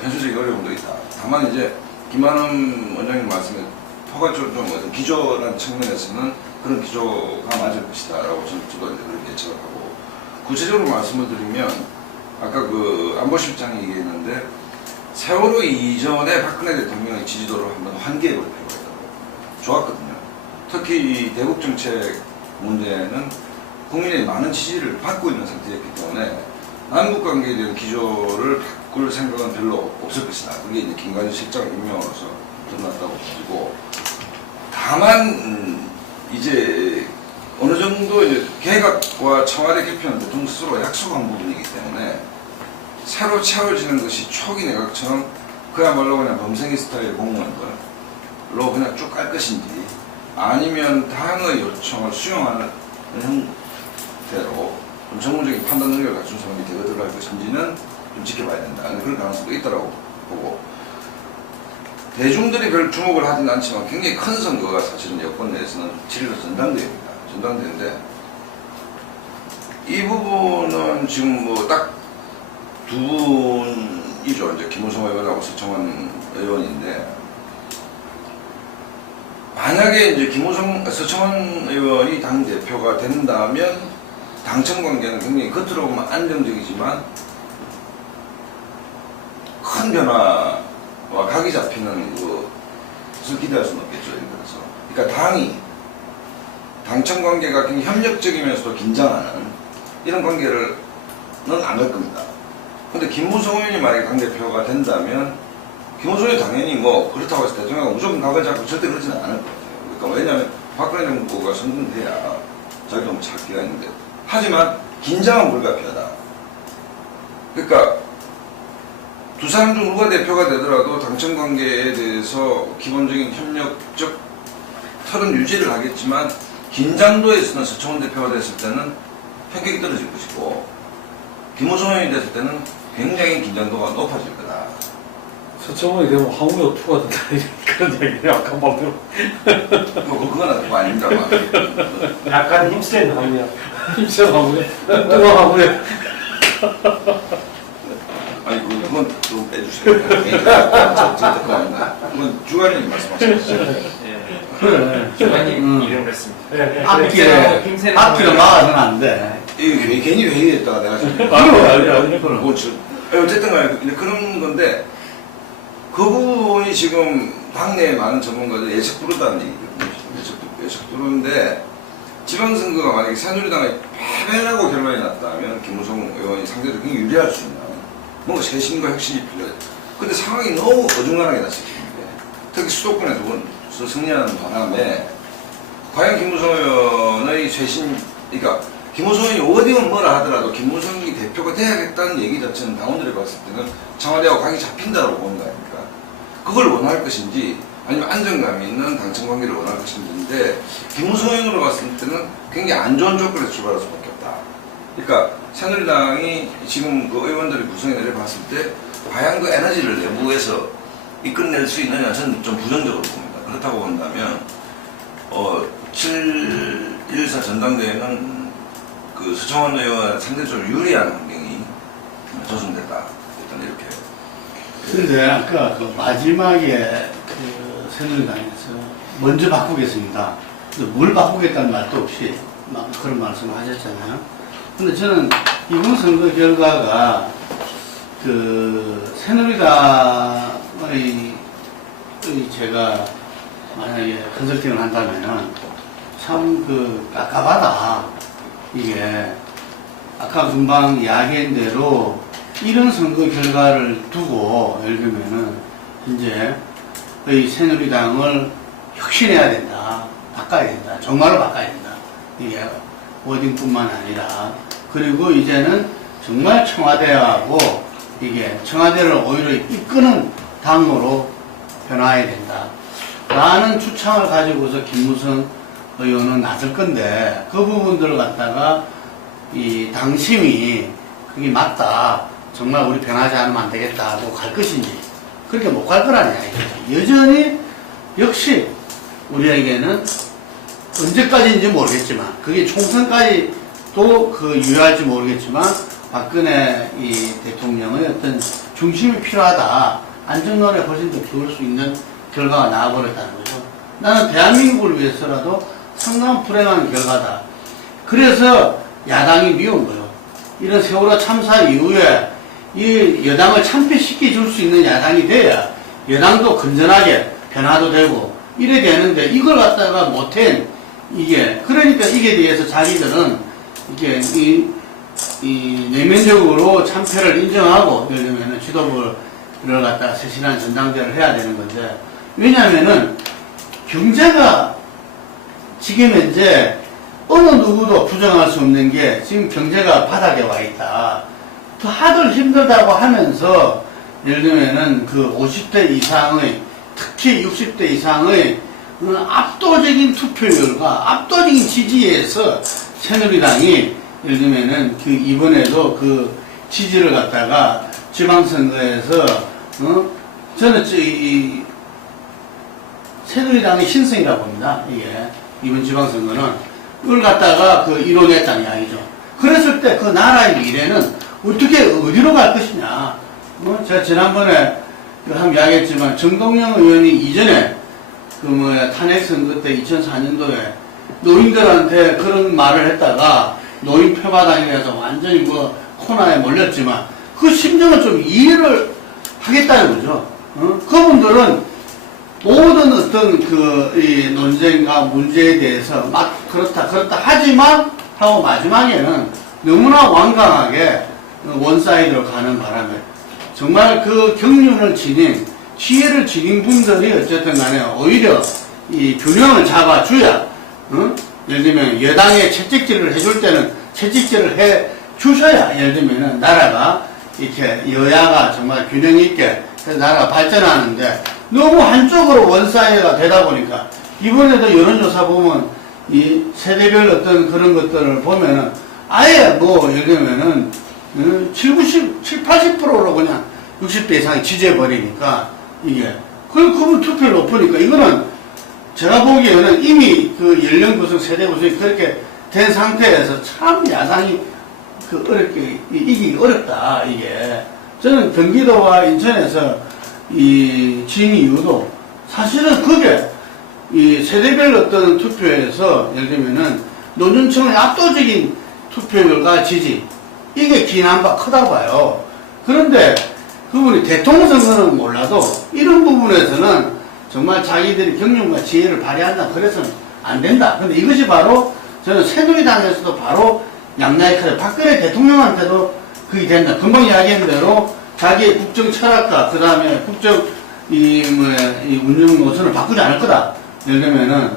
현실적인 어려움도 있다. 다만 이제 김한흠 원장님 말씀에 포괄적으로 좀 어떤 기조라는 측면에서는 그런 기조가 맞을 것이다 라고 저도 이제 그렇게 예측을 하고 구체적으로 말씀을 드리면 아까 그 안보실장이 얘기했는데 세월호 이전에 박근혜 대통령의 지지도를 한번 환기해 볼 필요가 있다고 좋았거든요. 특히 이 대북정책 문제는 국민의 많은 지지를 받고 있는 상태였기 때문에 남북관계에 대한 기조를 바꿀 생각은 별로 없을 것이다. 그게 이제 김관진 실장 임명으로서 드러났다고 보고 다만 이제 어느 정도 이제 개각과 청와대 개편은 보통 스스로 약속한 부분이기 때문에 새로 채워지는 것이 초기 내각처럼 그야말로 그냥 범생이 스타일 공무원들로 그냥 쭉 갈 것인지 아니면 당의 요청을 수용하는 형태로 좀 전문적인 판단 능력을 갖춘 사람이 되어 들어갈 것인지는 좀 지켜봐야 된다. 그런 가능성도 있다고 보고 대중들이 별 주목을 하진 않지만 굉장히 큰 선거가 사실은 여권 내에서는 7일 전당대회입니다. 전당대회인데 이 부분은 지금 뭐 딱 두 분이죠. 이제 김우성 의원하고 서청원 의원인데, 만약에 이제 서청원 의원이 당 대표가 된다면 당청 관계는 굉장히 겉으로 보면 안정적이지만 큰 변화와 각이 잡히는 것을 기대할 수는 없겠죠. 예를 들어서. 그러니까 당청 관계가 굉장히 협력적이면서도 긴장하는 이런 관계는 안 갈 겁니다. 근데 김무성 의원이 만약에 당대표가 된다면 김무성 의원이 당연히 뭐 그렇다고 해서 대통령이 무조건 각을 잡고 절대 그러지는 않을 것 같아요. 그러니까 왜냐하면 박근혜 정부가 선동돼야 자기도 뭐 찾기가 있는데, 하지만 긴장은 불가피하다. 그러니까 두 사람 중 누가 대표가 되더라도 당청 관계에 대해서 기본적인 협력적 틀은 유지를 하겠지만 긴장도에서는 서청원 대표가 됐을 때는 편격이 떨어질 것이고 김무성 의원이 됐을 때는 굉장히 긴장도가 높아질 거다. 서청원이 되면 황우여 투가 된다 그런 얘기를 아까 말대로. 그건 그거 아닙니다만. 약간 힘센 방이야. 힘센 황우여, 투가 황우여. 아니 그건 좀 빼주세요. 그거 아닙니다. 그건 주관님 말씀하시죠. 그래. 주관님 이름을 했습니다. 앞뒤로 막아서는 안 돼. 이게 괜히 회의했다가 내가 지금. 아니. 뭐, 어쨌든 간에 그런 건데, 그 부분이 지금 당내에 많은 전문가들 예측 부르다는 얘기거든요. 예측 부르는데, 지방선거가 만약에 새누리당이 패배라고 결론이 났다면 김무성 의원이 상대적으로 굉장히 유리할 수 있는 뭔가 쇄신과 혁신이 필요해. 근데 상황이 너무 어중간하게 났었는데, 특히 수도권에 두 번서 승리하는 바람에 과연 김무성 의원의 쇄신, 그러니까 김무성 의원이 어디면 뭐라 하더라도 김무성이 대표가 돼야겠다는 얘기 자체는 당원들이 봤을 때는 청와대하고 각이 잡힌다고 보는 거 아닙니까? 그걸 원할 것인지 아니면 안정감 있는 당청 관계를 원할 것인지인데, 김무성 의원으로 봤을 때는 굉장히 안 좋은 조건에서 출발할 수밖에 없다. 그러니까 새누리당이 지금 그 의원들의 구성에 내려봤을 때 과연 그 에너지를 내부에서 이끌어낼 수 있느냐, 저는 좀 부정적으로 봅니다. 그렇다고 본다면 7.14 전당대회는 그 서청원 의원 상대적으로 유리한 환경이 조성됐다. 일단 이렇게. 근데 아까 그 마지막에 그 새누리당에서 먼저 바꾸겠습니다. 근데 뭘 바꾸겠다는 말도 없이 막 그런 말씀을 하셨잖아요. 근데 저는 이번 선거 결과가 그 새누리당의 제가 만약에 컨설팅을 한다면 참 그 깝깝하다. 이게 아까 금방 이야기한 대로 이런 선거 결과를 두고 예를 들면은 이제 이 새누리당을 혁신해야 된다. 바꿔야 된다. 정말로 바꿔야 된다. 이게 워딩뿐만 아니라 그리고 이제는 정말 청와대하고 이게 청와대를 오히려 이끄는 당으로 변화해야 된다. 라는 주창을 가지고서 김무성 의원은 나설 건데 그 부분들을 갖다가 이 당심이 그게 맞다. 정말 우리 변하지 않으면 안 되겠다 하고 갈 것인지 그렇게 못 갈 거라는 이야기죠. 여전히 역시 우리에게는 언제까지인지 모르겠지만 그게 총선까지도 그 유효할지 모르겠지만 박근혜 이 대통령의 어떤 중심이 필요하다. 안정론에 훨씬 더 기울 수 있는 결과가 나와버렸다는 거죠. 나는 대한민국을 위해서라도 상당한 불행한 결과다. 그래서 야당이 미운 거예요. 이런 세월호 참사 이후에 이 여당을 참패시켜 줄 수 있는 야당이 돼야 여당도 건전하게 변화도 되고 이래 되는데 이걸 갖다가 못한 이게 그러니까 이게 대해서 자기들은 이게 이 내면적으로 참패를 인정하고 예를 들면 지도부를 갖다가 세신한 전당대회를 해야 되는 건데 왜냐하면은 경제가 지금 현재 어느 누구도 부정할 수 없는 게 지금 경제가 바닥에 와 있다. 더 하들 힘들다고 하면서 예를 들면은 그 50대 이상의 특히 60대 이상의 압도적인 투표율과 압도적인 지지에서 새누리당이 예를 들면은 그 이번에도 그 지지를 갖다가 지방선거에서 저는 이 새누리당의 신성이라고 봅니다. 이게 이번 지방선거는 그걸 갖다가 그 이뤄냈다는 이야기죠. 그랬을 때 그 나라의 미래는 어떻게 어디로 갈 것이냐. 제가 지난번에 한번 이야기했지만 정동영 의원이 이전에 탄핵 선거 때 2004년도에 노인들한테 그런 말을 했다가 노인 표마당이라서 완전히 코너에 몰렸지만 그 심정을 좀 이해를 하겠다는 거죠. 그분들은 모든 어떤 이 논쟁과 문제에 대해서 그렇다 하지만 하고 마지막에는 너무나 완강하게 원사이드로 가는 바람에 정말 그 경륜을 지닌 지혜를 지닌 분들이 어쨌든 간에 오히려 이 균형을 잡아줘야, 예를 들면 여당에 채찍질을 해줄 때는 채찍질을 해 주셔야, 예를 들면 나라가 이렇게 여야가 정말 균형 있게 나라가 발전하는데 너무 한쪽으로 원사이드가 되다 보니까 이번에도 여론조사 보면 이 세대별 어떤 그런 것들을 보면은 아예 예를 들면은 80%로 그냥 60대 이상이 지지해버리니까 이게 그분 투표율 높으니까 이거는 제가 보기에는 이미 그 연령 구성, 세대 구성이 그렇게 된 상태에서 참 야당이 어렵게 이기기 어렵다. 이게 저는 경기도와 인천에서 진 이유도 사실은 그게 이 세대별 어떤 투표에서 예를 들면은 노년층의 압도적인 투표율과 지지 이게 기인한 바 크다고 봐요. 그런데 그분이 대통령 선거는 몰라도 이런 부분에서는 정말 자기들이 경륜과 지혜를 발휘한다. 그래서는 안 된다. 근데 이것이 바로 저는 새누리당에서도 바로 양날의 칼, 박근혜 대통령한테도 그게 된다. 금방 이야기한 대로 자기의 국정 철학과 그 다음에 국정 운영 노선을 바꾸지 않을 거다. 예를 들면은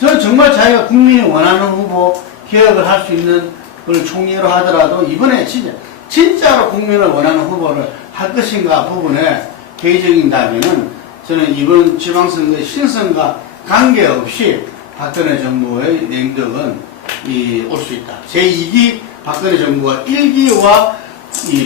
저는 정말 자기가 국민이 원하는 후보 개혁을 할 수 있는 걸 총리로 하더라도 이번에 진짜로 국민을 원하는 후보를 할 것인가 부분에 개의적인 답에는 저는 이번 지방선거의 신선과 관계없이 박근혜 정부의 냉덕은 올 수 있다. 제2기 박근혜 정부가 1기와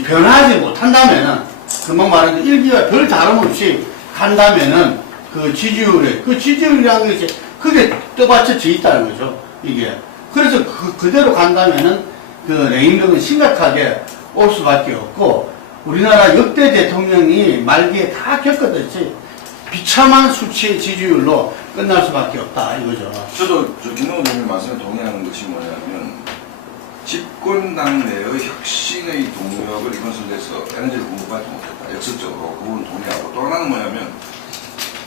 변하지 못한다면은 금방 말한 1기와 별 다름없이 간다면은 그 지지율이라는 것이 그게 떠받쳐져 있다는 거죠. 이게. 그래서 그대로 간다면은 그 레임덕은 심각하게 올 수밖에 없고 우리나라 역대 대통령이 말기에 다 겪었듯이 비참한 수치의 지지율로 끝날 수밖에 없다 이거죠. 저도 김동훈 의원님 말씀에 동의하는 것이 뭐냐면 집권당 내의 혁신의 동력을 이번 선거에서 에너지를 공급하지 못했다. 역설적으로 그건 동의하고 또 하나는 뭐냐면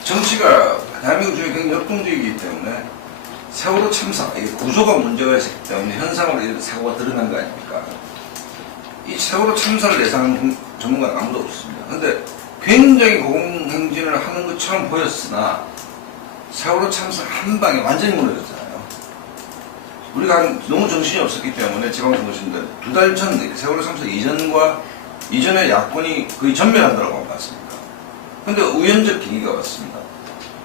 정치가 대한민국 중에 굉장히 역동적이기 때문에 세월호 참사, 이게 구조가 문제가 있기 때문에 현상으로 이런 사고가 드러난 거 아닙니까? 이 세월호 참사를 예상하는 전문가는 아무도 없습니다. 그런데 굉장히 공행진을 하는 것처럼 보였으나 세월호 참사 한 방에 완전히 무너졌잖아요. 우리가 너무 정신이 없었기 때문에 지방선거신들 2달 전 세월호 참사 이전에 야권이 거의 전멸한다고 봤습니다. 그런데 우연적 계기가 왔습니다.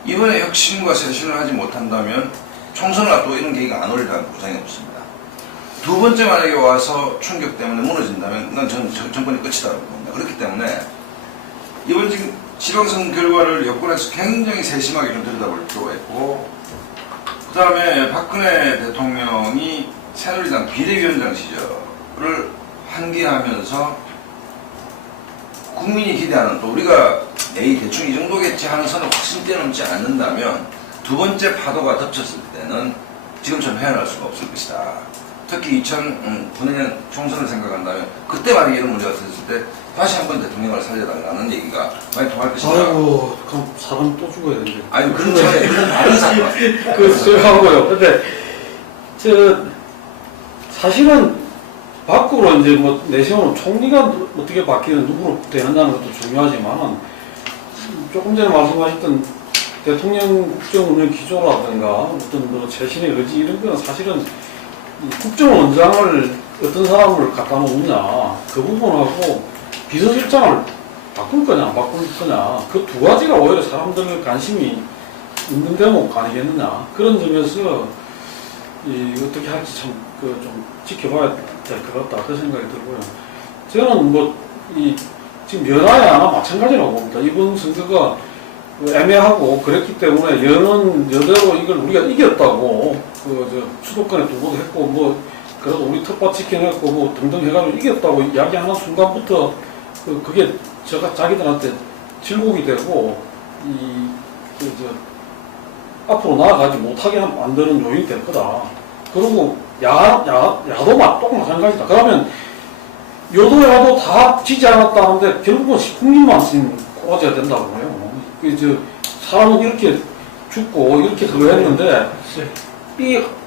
이번에 혁신과 쇄신을 하지 못한다면 총선을 앞두고 이런 계기가 안 오리라는 보장이 없습니다. 두 번째 만약에 와서 충격 때문에 무너진다면 난 정권이 끝이다라고 봅니다. 그렇기 때문에 이번 지금 지방선거 결과를 여권에서 굉장히 세심하게 좀 들여다볼 필요가 있고 그 다음에 박근혜 대통령이 새누리당 비대위원장 시절을 환기하면서 국민이 기대하는 또 우리가 에이 대충 이 정도겠지 하는 선을 확신 뛰어넘지 않는다면 두 번째 파도가 덮쳤을 때는 지금처럼 헤어날 수가 없을 것이다. 특히 2009년 총선을 생각한다면 그때 만약에 이런 문제가 있었을 때 다시 한번 대통령을 살려달라는 얘기가 많이 통할 것이다. 아이고, 그럼 사람 또 죽어야 되는데. 아니 그런 다른 사람. 하고요. 근데 사실은 밖으로 이제 내세우는 총리가 어떻게 바뀌는 누구로 되는다는 것도 중요하지만 조금 전에 말씀하셨던 대통령 국정 운영 기조라든가 어떤 최신의 의지 이런 거는 사실은 국정원장을 어떤 사람을 갖다 놓느냐 그 부분하고 비서실장을 바꿀 거냐 안 바꿀 거냐 그 두 가지가 오히려 사람들 관심이 있는 대목 아니겠느냐 그런 점에서 어떻게 할지 참 좀 지켜봐야 될 것 같다 그 생각이 들고요. 저는 지금 여야나 마찬가지라고 봅니다. 이번 선거가 애매하고 그랬기 때문에 여대로 이걸 우리가 이겼다고 수도권에 두고도 했고 그래도 우리 텃밭 지켜냈고 뭐 등등 해가지고 이겼다고 이야기하는 순간부터 그게 자기들한테 질곡이 되고 앞으로 나아가지 못하게 만드는 요인이 될 거다. 그리고 야도 또 마찬가지다. 그러면 여도 다 지지 않았다 하는데 결국은 국민만 쓴 꼬라지가 된다고 해요. 사람은 이렇게 죽고 이렇게 그거 했는데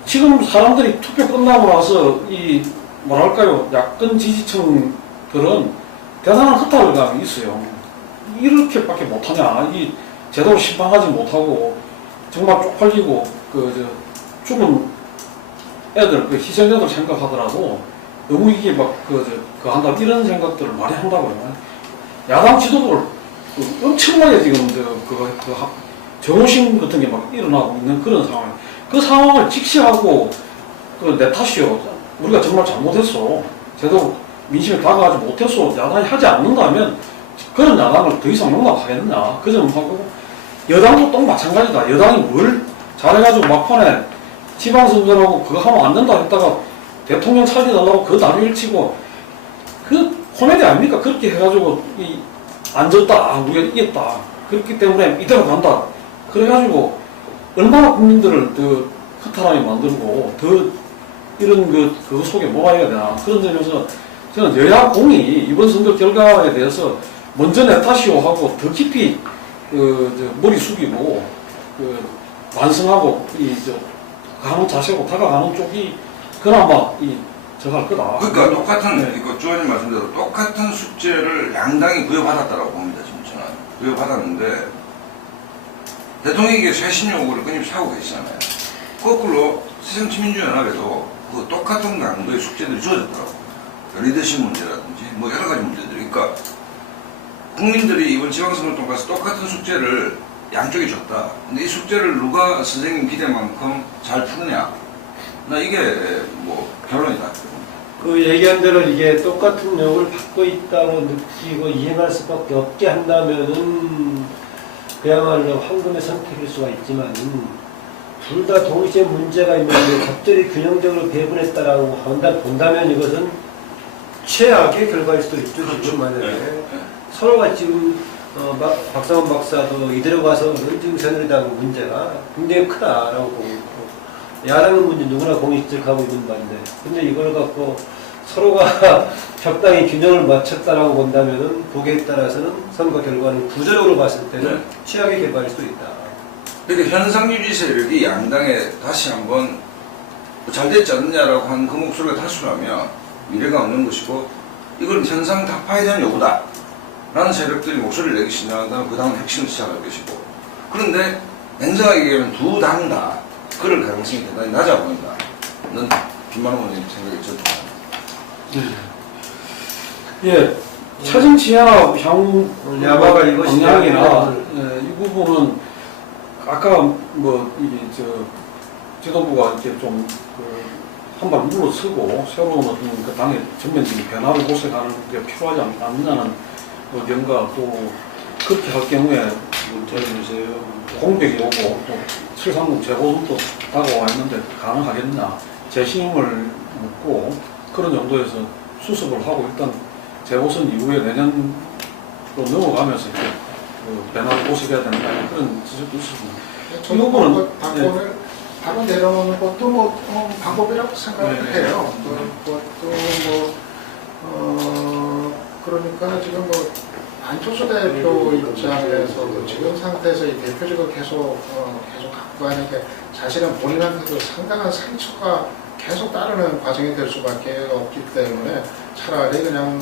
지금 사람들이 투표 끝나고 나서 뭐랄까요, 야권 지지층들은 대단한 허탈감이 있어요. 이렇게밖에 못하냐, 제대로 심판하지 못하고 정말 쪽팔리고 죽은 애들, 희생자들 생각하더라도 너무 이게 한다 이런 생각들을 많이 한다고요. 야당 지도부를 엄청나게 지금 정오심 같은 게 막 일어나고 있는 그런 상황. 그 상황을 직시하고 내 탓이요. 우리가 정말 잘못했어. 제대로 민심에 다가가지 못했어. 야당이 하지 않는다면 그런 야당을 더 이상 용납하겠느냐. 그 점하고 여당도 또 마찬가지다. 여당이 뭘 잘해가지고 막판에 지방선거라고 그거 하면 안 된다 했다가 대통령 살려달라고 그 다리를 치고 코미디 아닙니까? 그렇게 해가지고 안 졌다. 우리가 이겼다. 그렇기 때문에 이대로 간다. 그래가지고 얼마나 국민들을 더 허탈하게 만들고 더 이런 그 속에 몰아야 되나. 그런 점에서 저는 여야 공이 이번 선거 결과에 대해서 먼저 내 탓이오 하고 더 깊이 머리 숙이고 반성하고 가는 자세고 다가가는 쪽이 그나마 저할 거다. 그러니까 똑같은 주원님 말씀대로 똑같은 숙제를 양당이 부여받았다고 봅니다. 지금 저는 부여받았는데 대통령에게 쇄신 요구를 끊임없이 하고 계시잖아요. 거꾸로 새정치민주연합에도 그 똑같은 강도의 숙제들이 주어졌더라고요. 리더십 문제라든지 뭐 여러 가지 문제들이. 그러니까 국민들이 이번 지방선거를 통해서 똑같은 숙제를 양쪽이 줬다. 근데 이 숙제를 누가 선생님 기대만큼 잘 푸느냐. 나 이게 뭐 결론이다. 그 얘기한 대로 이게 똑같은 역을 받고 있다고 느끼고 이행할 수밖에 없게 한다면은 그야말로 황금의 선택일 수가 있지만 둘 다 동시에 문제가 있는데 적절히 균형적으로 배분했다라고 본다면 이것은 최악의 결과일 수도 있죠. 지금 만약에 서로가 지금 박상원 박사도 이대로 가서는 지금 새누리당 문제가 굉장히 크다라고 보고 있고 야당의 문제 누구나 공식적하고 있는 바인데 근데 이걸 갖고 서로가 적당히 균형을 맞췄다라고 본다면은 거기에 따라서는 선거 결과는 구조적으로 봤을 때는 최악의 결과일 수도 있다. 그러니까 현상 유지 세력이 양당에 다시 한번 잘 됐지 않느냐라고 한 그 목소리가 다수라면 미래가 없는 것이고 이건 현상 타파에 대한 요구다 라는 세력들이 목소리를 내기 시작한다면 그 다음 핵심을 시작할 것이고 그런데 냉정하게 얘기하면 두 당 다 그럴 가능성이 대단히 낮아 보인다. 는 김만호 의원님 생각이 전통합니다. 예, 차정치연합 향후 야마가 이것이 방향이나 이 부분은 아까 지도부가 이렇게 좀 한 발 물러서고 새로운 어떤 그 당의 전면적인 변화를 모색하는 게 필요하지 않느냐는 의견과 또 그렇게 할 경우에 공백이 오고 또 730 재보선도 다가와 있는데 가능하겠느냐 재심을 묻고 그런 정도에서 수습을 하고 일단 재보선 이후에 내년으로 넘어가면서 이렇게 변화를 모색해야 된다 그런 지적도 있습니다. 이 부분은 당권을 바로 내려놓는 것도 방법이라고 생각을 해요. 그러니까 지금 안철수 대표 입장에서도 지금 상태에서 이 대표직을 계속 갖고 가는 게 사실은 본인한테도 상당한 상처가 계속 따르는 과정이 될 수밖에 없기 때문에 차라리 그냥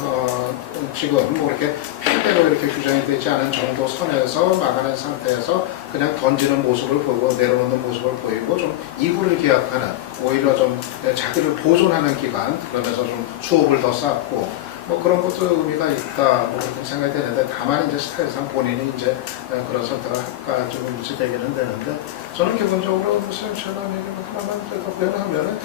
지금 이렇게 폐대로 이렇게 규정이 되지 않은 정도 선에서 막아낸 상태에서 그냥 던지는 모습을 보이고 내려놓는 모습을 보이고 좀 이후를 기약하는 오히려 좀 자기를 보존하는 기간 그러면서 좀 수업을 더 쌓고 그런 것도 의미가 있다 그렇게 생각이 되는데 다만 이제 스타일상 본인이 이제 그런 선택을 할까 좀 문제되기는 되는데 저는 기본적으로 선생님처럼 하나만 더 표현하면은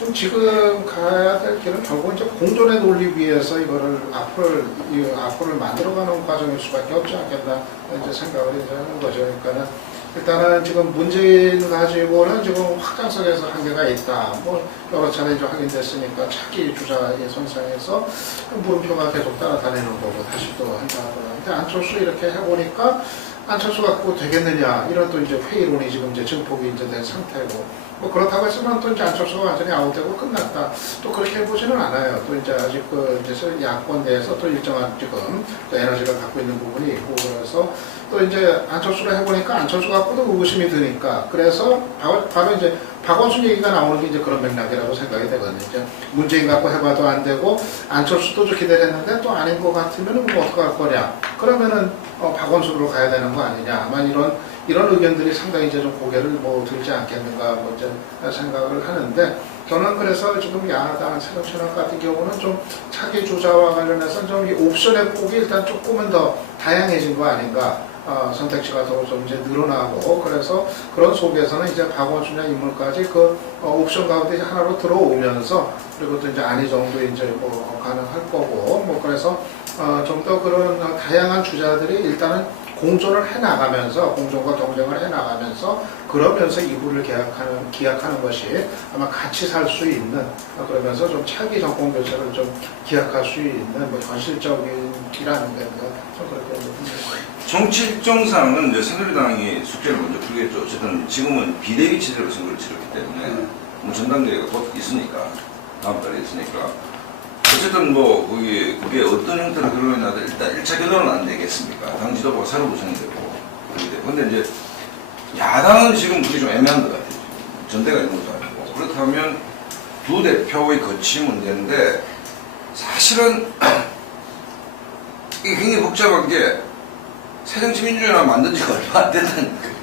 좀 지금 가야 될 길은 결국 이제 공존의 논리 위해서 이거를 앞으로 만들어가는 과정일 수밖에 없지 않겠나 이제 생각을 이제 하는 거죠. 그러니까는 일단은 지금 문재인 가지고는 지금 확장성에서 한계가 있다. 뭐 여러 차례 좀 확인됐으니까 차기 주자의 선상에서 물음표가 계속 따라다니는 거고 다시 또 한다. 근데 안철수 이렇게 해보니까 안철수 갖고 되겠느냐 이런 또 이제 회의론이 지금 이제 증폭이 이제 된 상태고. 뭐 그렇다고 했지만 또 이제 안철수가 완전히 아웃되고 끝났다. 또 그렇게 해보지는 않아요. 또 이제 아직 그 이제 야권 내에서 또 일정한 지금 또 에너지를 갖고 있는 부분이 있고 그래서 또 이제 안철수를 해보니까 안철수 갖고도 의구심이 드니까 그래서 바로 이제 박원순 얘기가 나오는 게 이제 그런 맥락이라고 생각이 되거든요. 이제 문재인 갖고 해봐도 안 되고 안철수도 좀 기대를 했는데 또 아닌 것 같으면 뭐 어떡할 거냐. 그러면은 박원순으로 가야 되는 거 아니냐. 아마 이런 의견들이 상당히 이제 좀 고개를 뭐 들지 않겠는가 뭐 이제 생각을 하는데 저는 그래서 지금 야당 새정치연합 같은 경우는 좀 차기 주자와 관련해서 좀 이 옵션의 폭이 일단 조금은 더 다양해진 거 아닌가. 선택지가 더 좀 이제 늘어나고 그래서 그런 속에서는 이제 박원순이나 인물까지 그 옵션 가운데 이제 하나로 들어오면서 그리고 또 이제 안희정도 이제 뭐 가능할 거고 뭐 그래서 좀 더 그런 다양한 주자들이 일단은 공존을 해 나가면서 공존과 경쟁을 해 나가면서 그러면서 이후를 기약하는 것이 아마 같이 살 수 있는 그러면서 좀 차기 정권 교체를 좀 기약할 수 있는 뭐 현실적이라는 게 좀 그렇게 생각합니다. 정치 일정상은 이제 새누리당이 숙제를 먼저 풀겠죠. 어쨌든 지금은 비대위 체제로 선거를 치렀기 때문에 뭐 전당대회가 곧 있으니까 다음 달에 있으니까 어쨌든 뭐 그게 어떤 형태로 결론이 나도 일단 1차 결론은 안 되겠습니까? 당 지도부가 새로 구성이 되고 그런데 이제 야당은 지금 그게 좀 애매한 것 같아요. 전대가 있는 것도 아니고 그렇다면 두 대표의 거치 문제인데 사실은 이게 굉장히 복잡한 게 새정치민주연합 만든 지가 얼마 안 된다는 거예요.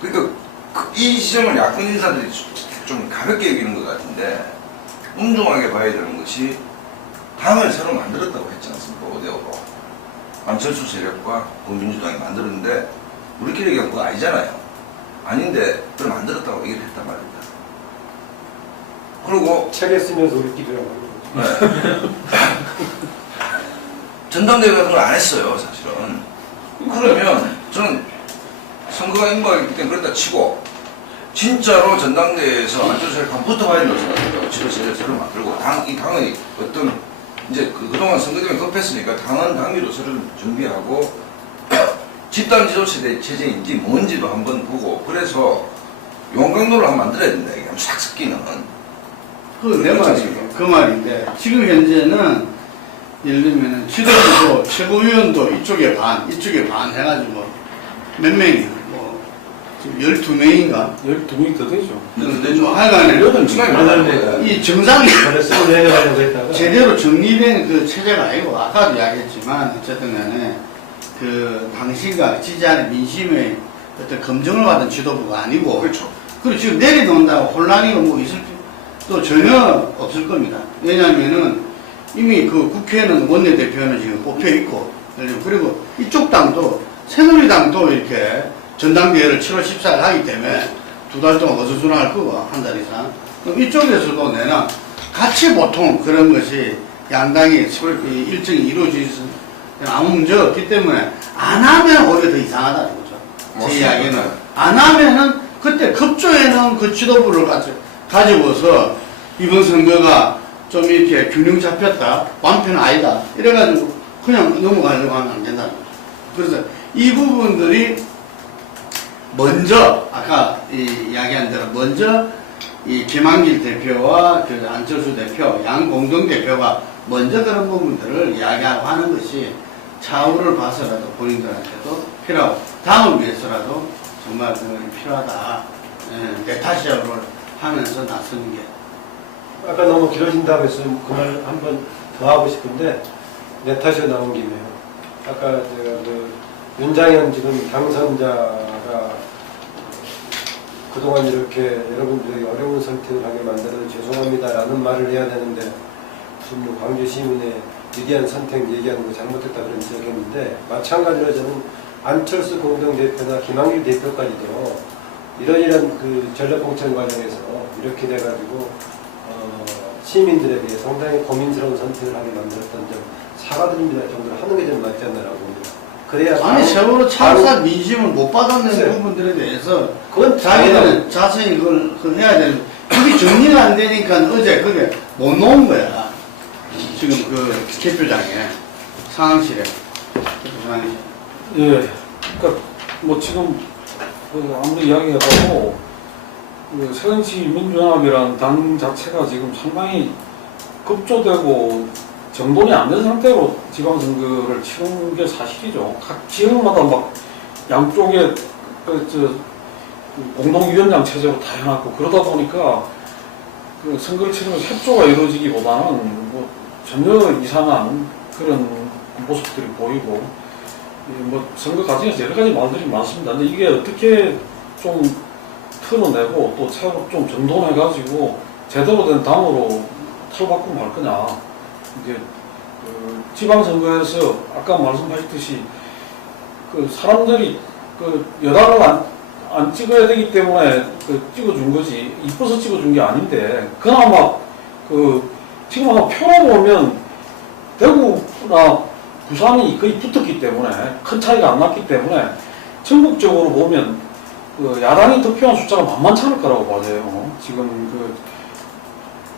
그러니까 이 지점을 야권 인사들이 좀 가볍게 여기는 것 같은데 엄중하게 봐야 되는 것이 당을 새로 만들었다고 했지 않습니까? 5대5로. 안철수 세력과 국민주당이 만들었는데 우리끼리 얘기한 거 아니잖아요. 아닌데 그걸 만들었다고 얘기를 했단 말입니다. 그리고 책에 쓰면서 우리끼리라고 네. 전당대회 같은 걸 안 했어요, 사실은. 그러면 저는 선거가 임박했기 때문에 그랬다 치고 진짜로 전당대회에서 안철수를 한번 붙어봐야 된다고 생각해요. 지도체제를 새로 만들고 이 당의 어떤 이제 그동안 선거 때문에 급했으니까 당은 당기로 새로 준비하고 집단 지도체제인지 뭔지도 한번 보고 그래서 용광로를 한번 만들어야 된다. 이게 한번 싹 섞이는. 내 말이에요. 그 말인데 지금 현재는 예를 들면 지도부도 최고위원도 이쪽에 반 해가지고 몇 명이야? 뭐 지금 12명인가? 12명이 더 되죠. 뭐 하여간에 시간이 많아요. 이 정상이 쓰고 내려가려고 했다가 제대로 정리된 그 체제가 아니고 아까도 이야기했지만 어쨌든 간에 그 당시가 지지하는 민심의 어떤 검증을 받은 지도부가 아니고 그렇죠. 그리고 지금 내려놓는다고 혼란이 뭐 있을 또 전혀 없을 겁니다. 왜냐하면은 이미 그 국회에는 원내대표는 지금 뽑혀 있고 그리고 이쪽 당도 새누리당도 이렇게 전당대회를 7월 14일 하기 때문에 2달 동안 어수선할 거고 한 달 이상 그럼 이쪽에서도 내나 같이 보통 그런 것이 양당이 일정이 이루어지지 아무 문제 없기 때문에 안 하면 오히려 더 이상하다는 거죠. 제 이야기는 안 하면은 그때 급조해놓은 그 지도부를 가지고서 이번 선거가 좀 이렇게 균형 잡혔다 완편 아니다 이래가지고 그냥 넘어가려고 하면 안 된다는 거죠. 그래서 이 부분들이 먼저 아까 이야기한 대로 먼저 이 김한길 대표와 그 안철수 대표 양 공동 대표가 먼저 그런 부분들을 이야기하고 하는 것이 차후를 봐서라도 본인들한테도 필요하고 당을 위해서라도 정말 그건 필요하다. 메타시아를 하면서 나서는 게. 아까 너무 길어진다고 해서 그 말 한 번 더 하고 싶은데 내 탓이 나온 김에요. 아까 제가 그 윤장현 지금 당선자가 그동안 이렇게 여러분들에게 어려운 선택을 하게 만들어서 죄송합니다라는 말을 해야 되는데 지금 광주시민의 위대한 선택 얘기하는 거 잘못했다 그런 지적이 있는데 마찬가지로 저는 안철수 공동대표나 김한길 대표까지도 이런 그 전략공천 과정에서 이렇게 돼가지고 시민들에게 상당히 고민스러운 선택을 하게 만들었던 점 사과드립니다 정도로 하는 게 좀 맞지 않나라고 봅니다. 그래야 아니 세월호 바로- 참사 민심을 못 받아낸 글쎄요. 부분들에 대해서 그건 자기들은 자세히 그걸 해야 되는 그게 정리가 안 되니까 어제 그게 못 놓은 거야. 지금 그 개표장에 상황실에 상황실. 예, 그러니까 뭐 지금 아무리 이야기해봐도 새정치민주연합이라는 당 자체가 지금 상당히 급조되고 정돈이 안 된 상태로 지방선거를 치른 게 사실이죠. 각 지역마다 막 양쪽에 공동위원장 체제로 다 해놨고 그러다 보니까 그 선거를 치르면서 협조가 이루어지기보다는 뭐 전혀 이상한 그런 모습들이 보이고 뭐 선거 과정에서 여러 가지 말들이 많습니다. 근데 이게 어떻게 좀 틀어내고 또 새로 좀 정돈해가지고 제대로 된 당으로 탈바꿈 할 거냐. 이게 그 지방선거에서 아까 말씀하셨듯이 그 사람들이 그 여당을 안 찍어야 되기 때문에 그 찍어준 거지 이뻐서 찍어준 게 아닌데 그나마 그 지금 아마 표로 보면 대구나 부산이 거의 붙었기 때문에 큰 차이가 안 났기 때문에 전국적으로 보면 그 야당이 득표한 숫자가 만만치 않을 거라고 봐요. 지금 그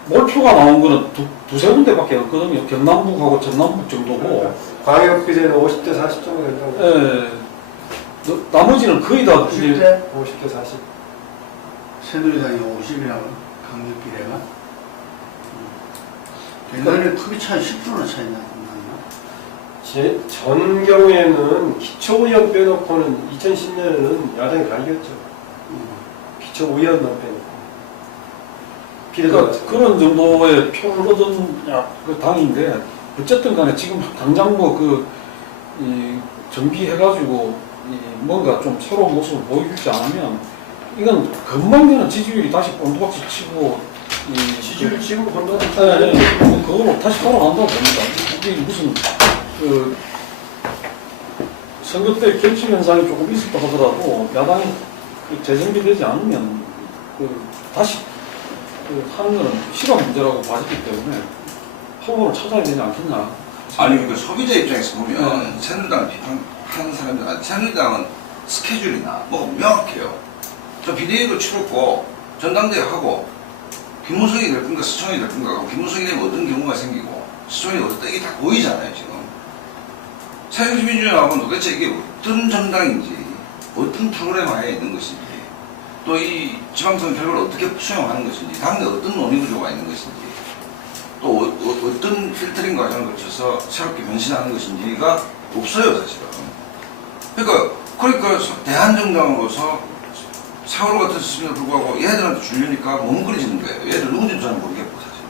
몰표가 나온 거는 두세 군데밖에 없거든요. 경남북하고 전남북 정도고. 광역비례는 50대 40 정도 된다고. 예. 나머지는 거의 다 이제 50대 40. 새누리당이 50이라고 강력 비례가 옛날에 크게 차이 10%나 차이 났나? 전 경우에는 기초의원 빼놓고는 2010년에는 야당이 다 이겼죠. 기초의원만 빼놓고. 그러니까 그런 정도의 표를 얻은 그 당인데 어쨌든 간에 지금 당장 뭐 정비해가지고 뭔가 좀 새로운 모습을 보여주지 않으면 이건 금방 되는 지지율이 다시 꼰두박질 치고 지지율 지금 본다는 그거로 다시 돌아간다고 봅니다. 이게 무슨 선거 때 겹침 현상이 조금 있었다 하더라도 야당이 재정비되지 않으면 다시 하는 거는 시간 문제라고 봐지기 때문에 방법을 찾아야 되지 않겠나. 아니 그러니까 소비자 입장에서 보면 새누리당을 비판하는 사람들 아니 새누리당은 스케줄이나 뭐 명확해요. 저 비대위도 치렀고 전당대회 하고 김무성이 될 건가 수청이 될 건가 하고 김무성이 되면 어떤 경우가 생기고 수청이 어떤 이게 다 보이잖아요 지금. 새정치민주연합은 도대체 이게 어떤 정당인지 어떤 프로그램 하에 있는 것인지 또 이 지방선거 결과를 어떻게 수용하는 것인지 당내 어떤 논의구조가 있는 것인지 또 어떤 필터링 과정을 거쳐서 새롭게 변신하는 것인지가 없어요 사실은. 그러니까 대한정당으로서 세월호 같은 시스템에 불구하고 얘들한테 주려니까 멍거리지는 거예요. 얘들 누군지도 잘 모르겠고 사실은.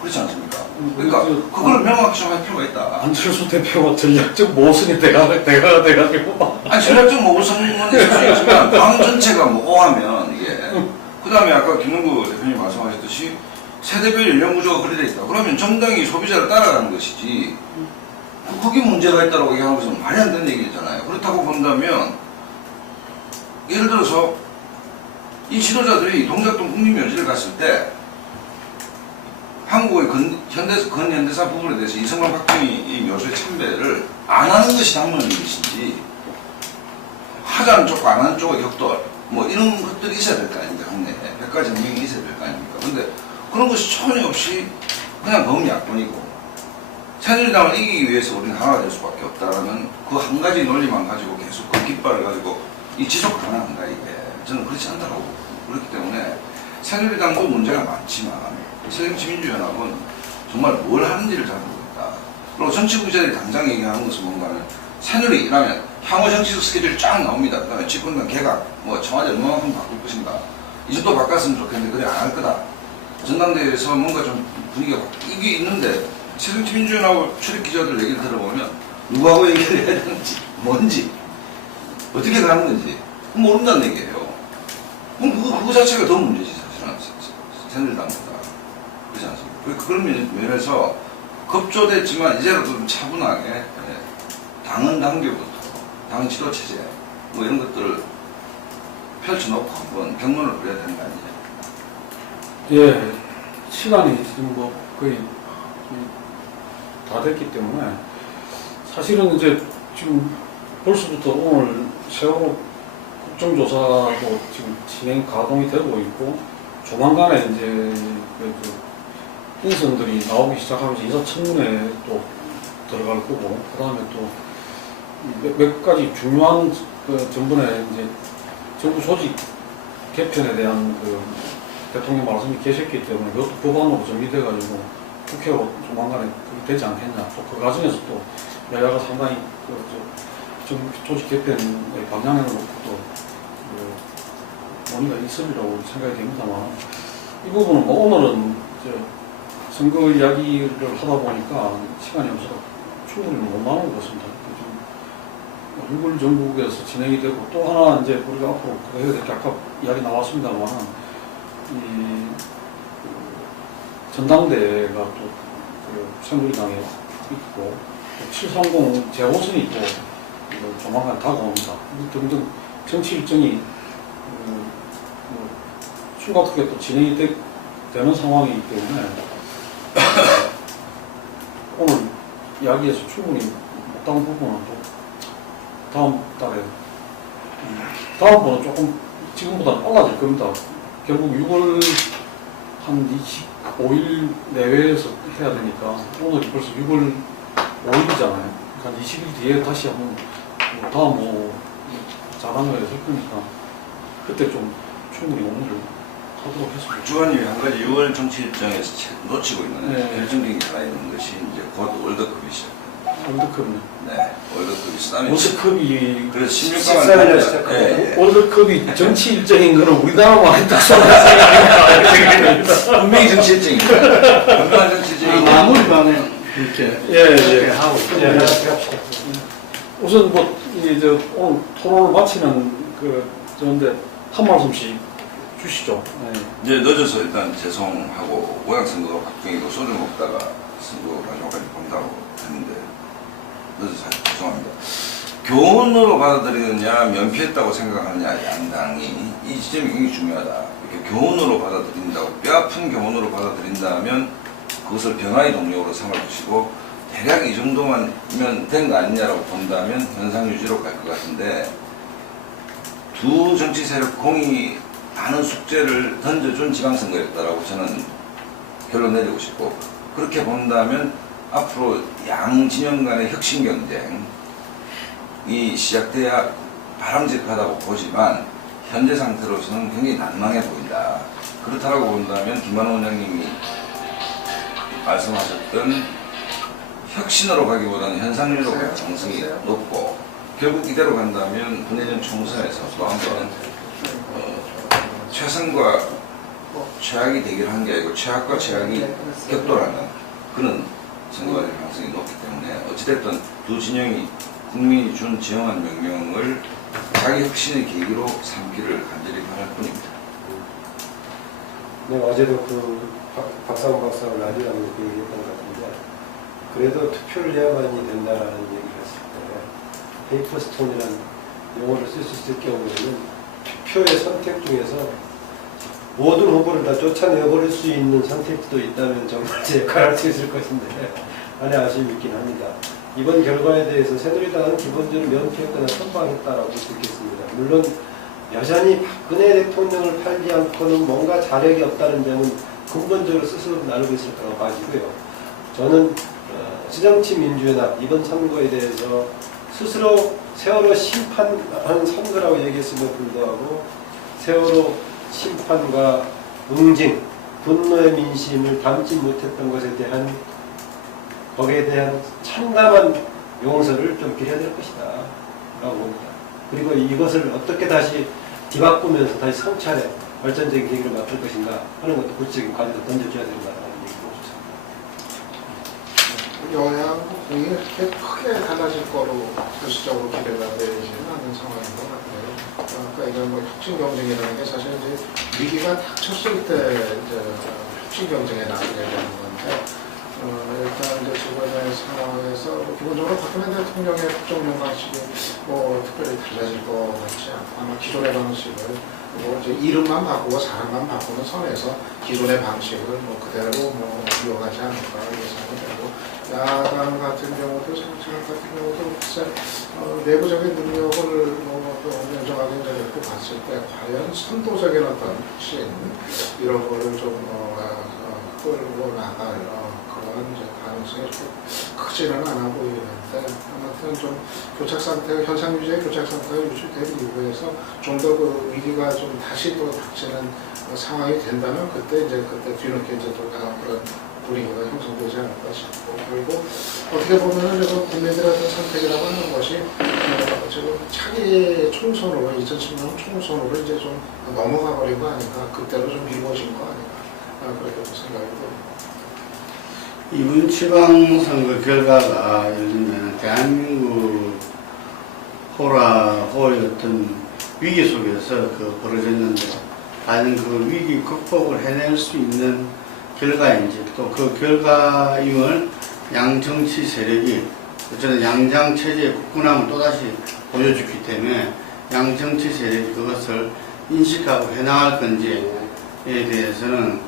그렇지 않습니까? 그러니까 그걸 명확히 좀 할 필요가 있다. 안철수 대표가 전략적 모순이 대가가 돼가지고 아니 전략적 모순은 있을 수 있지만 당 전체가 모호하면 이게 그 다음에 아까 김능구 대표님 말씀하셨듯이 세대별 연령 구조가 그래 돼 있다. 그러면 정당이 소비자를 따라가는 것이지 거기 문제가 있다고 얘기하는 것은 말이 안 되는 얘기잖아요. 그렇다고 본다면 예를 들어서 이 지도자들이 동작동 국립묘지를 갔을 때 한국의 근현대사 부분에 대해서 이승만 박정희 묘소의 참배를 안 하는 것이 당론인 것인지 하자는 쪽과 안 하는 쪽의 격돌 뭐 이런 것들이 있어야 될 거 아닙니까? 국내에 100가지 정명이 있어야 될 거 아닙니까? 근데 그런 것이 전혀 없이 그냥 범약뿐이고 새누리당을 이기기 위해서 우리는 하나가 될 수밖에 없다라는 그 한 가지 논리만 가지고 계속 그 깃발을 가지고 이 지속 가능한가 이게 저는 그렇지 않다고 그렇기 때문에 새누리당도 문제가 많지만 새정치민주연합은 정말 뭘 하는지를 잘 모르겠다. 그리고 정치 부자들이 당장 얘기하는 것은 뭔가는 새누리라면 향후 정치적 스케줄이 쫙 나옵니다. 그다음에 집권당 개각, 뭐 청와대 얼마만큼 바꿀 것인가. 이 정도 바꿨으면 좋겠는데 그래 안 할 거다. 전당대회에서 뭔가 좀 분위기가 이게 있는데 새정치민주연합 출입 기자들 얘기를 들어보면 누구하고 얘기를 해야 되는지 뭔지 어떻게 가는 건지 모른다는 얘기예요. 그럼 그거 자체가 더 문제지 사실은 새누리당보다. 그렇지 않습니까? 그런 면에서 급조됐지만 이제라도 좀 차분하게 당은 당규부터 당 지도 체제 뭐 이런 것들을 펼쳐놓고 한번 경론을 벌여야 되는 거 아니냐. 예, 시간이 지금 뭐 거의 다 됐기 때문에 사실은 이제 지금 벌써부터 오늘 세월호 국정조사도 지금 진행 가동이 되고 있고 조만간에 이제 인선들이 나오기 시작하면서 인사청문회 또 들어갈 거고 그 다음에 또 몇 가지 중요한 그 전번에 이제 정부 조직 개편에 대한 그 대통령 말씀이 계셨기 때문에 그것도 법안으로 정리돼가지고 국회로 조만간에 그게 되지 않겠냐. 또 그 과정에서 또 여야가 상당히 정부 조직 개편의 방향을 놓고 또 논의가 있으리라고 생각이 됩니다만 이 부분은 뭐 오늘은 이제 선거 이야기를 하다 보니까 시간이 없어서 충분히 못 나오는 것 같습니다. 지금 6월 전국에서 진행이 되고 또 하나 이제 우리가 앞으로 그거 해야 될 게 아까 이야기 나왔습니다만 이 전당대회가 또 새누리당에 있고 730 재호선이 또 조만간 다가옵니다. 등등 정치 일정이 심각하게 또 진행이 되는 상황이기 때문에 오늘 이야기에서 충분히 못다운 부분은 또 다음 달에 다음번은 조금 지금보다는 빨라질 겁니다. 결국 6월 한 25일 내외에서 해야 되니까 오늘이 벌써 6월 5일이잖아요. 한 20일 뒤에 다시 한번 다음 자랑을 할 거니까 그때 좀 충분히 오늘을 하도록 했습니다. 주관님이 한 가지 6월 정치 일정에서 놓치고 있는 네. 결정적인 하나 있는 것이 이제 곧 월드컵이 시작합니다. 월드컵은 네, 월드컵이 시작하면 월드컵이 그래서 14일에 16강을 시작합니다. 월드컵이 정치 일정인 거는 우리나라만 했다 생각합니다. 분명히 정치 일정입니다. 건강한 정치 일정이 마무리만은 이렇게 예. 하고 예, 네. 우선 이제 오늘 토론을 마치는 저런데 한 말씀씩 주시죠. 네. 이제 늦어서 일단 죄송하고 모양선거가 박빙이고 소주 먹다가 선거 마지막까지 본다고 했는데 늦어서 죄송합니다. 교훈으로 받아들이느냐 면피했다고 생각하느냐 양당이 이 지점이 굉장히 중요하다. 이렇게 교훈으로 받아들인다고 뼈아픈 교훈으로 받아들인다면 그것을 변화의 동력으로 삼을 것이고 대략 이 정도만 된 거 아니냐라고 본다면 현상 유지로 갈 것 같은데 두 정치 세력 공이 많은 숙제를 던져준 지방선거였다라고 저는 결론 내리고 싶고 그렇게 본다면 앞으로 양 진영 간의 혁신 경쟁이 시작돼야 바람직하다고 보지만 현재 상태로서는 굉장히 난망해 보인다. 그렇다고 본다면 김만호 원장님이 말씀하셨던 혁신으로 가기보다는 현상률로 갈 가능성이 높고 결국 이대로 간다면 내년 총선에서 또 한 번 최선과 최악이 대결한 게 아니고 최악과 최악이 격돌하는 그런 선거가 될 가능성이 높기 때문에 어찌됐든 두 진영이 국민이 준 지형한 명령을 자기 혁신의 계기로 삼기를 간절히 바랄 뿐입니다. 네, 어제도 박상훈 박사가 라디오에 그 얘기했던 것 같은데 그래도 투표를 해야만이 된다라는 얘기를 했을 때 페이퍼스톤이라는 용어를 쓸 수 있을 경우에는 투표의 선택 중에서 모든 후보를 다 쫓아내버릴 수 있는 선택지도 있다면 정말 제 역할을 할 수 있을 것인데 안에 아쉬움이 있긴 합니다. 이번 결과에 대해서 새누리당은 기본적으로 면피했거나 선방했다라고 듣겠습니다. 물론 여전히 박근혜 대통령을 팔지 않고는 뭔가 자력이 없다는 점은 근본적으로 스스로 나누고 있을 거라고 봐지고요. 저는 새정치민주연합 이번 선거에 대해서 스스로 세월호 심판하는 선거라고 얘기했음에도 불구하고 세월호 심판과 응징, 분노의 민심을 담지 못했던 것에 대한 거기에 대한 참담한 용서를 좀 드려야 될 것이다 라고 봅니다. 그리고 이것을 어떻게 다시 뒤바꾸면서 다시 성찰해 발전적인 계기를 맞출 것인가 하는 것도 구체적인 과제도 던져줘야 된다는 얘기고 싶습니다. 여야 공이 이렇게 크게 달라질 거로 일시적으로 기대가 되지는 않는 상황인 것 같아요. 아까 이런 혁신 경쟁이라는 게 사실 이제 위기가 닥쳤을 때 이제 혁신 경쟁에 나서게 되는 건데 일단 이제 지금의 상황에서 기본적으로 박근혜 대통령의 국정용 방식이 특별히 달라질 것 같지 않고 아마 기존의 방식을 뭐 이제 이름만 바꾸고 사람만 바꾸는 선에서 기존의 방식을 뭐 그대로 뭐 이용하지 않을까 예상이 되고, 야당 같은 경우도 정치학 같은 경우도 글쎄 내부적인 능력을 뭐또 면접하게 이렇게 봤을 때 과연 선도적인 어떤 신 이런 거를 좀 끌고 나갈 그런 이제 가능성이 좀 크지는 않아 보이는데, 아무튼 좀 교착 상태, 현상 유지의 교착 상태가 유지된 이후에서 좀 더 그 위기가 좀 다시 또 닥치는 상황이 된다면 그때 뒤늦게 이제 또 그런 분위기가 형성되지 않을까 싶고, 그리고 어떻게 보면은 국민들의 어떤 선택이라고 하는 것이 지금 차기 총선으로 2010년 총선으로 이제 좀 넘어가 버린 거 아닌가, 그때로 좀 미뤄진 거 아닌가, 그렇게 생각이 듭니다. 이번 지방선거 결과가 예를 들면 대한민국 호라호의 어떤 위기 속에서 벌어졌는데, 과연 그 위기 극복을 해낼 수 있는 결과인지, 또 그 결과임을 양 정치 세력이 어쨌든 양장 체제의 굳건함을 또다시 보여줬기 때문에 양 정치 세력이 그것을 인식하고 해나갈 건지에 대해서는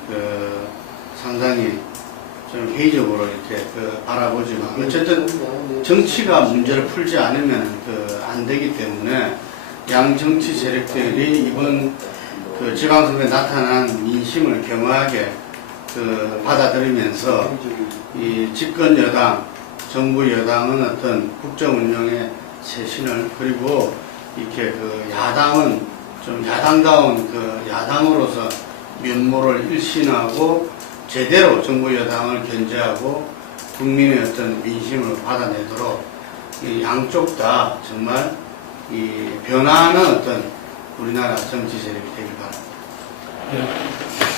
상당히 좀 회의적으로 이렇게 바라보지만, 어쨌든 정치가 문제를 풀지 않으면 안 되기 때문에 양 정치 세력들이 이번 지방선거에 나타난 민심을 겸허하게 받아들이면서 이 집권 여당, 정부 여당은 어떤 국정 운영의 쇄신을, 그리고 이렇게 야당은 좀 야당다운 야당으로서 면모를 일신하고 제대로 정부 여당을 견제하고 국민의 어떤 민심을 받아내도록 이 양쪽 다 정말 이 변화하는 어떤 우리나라 정치 세력이 되길 바랍니다. 예.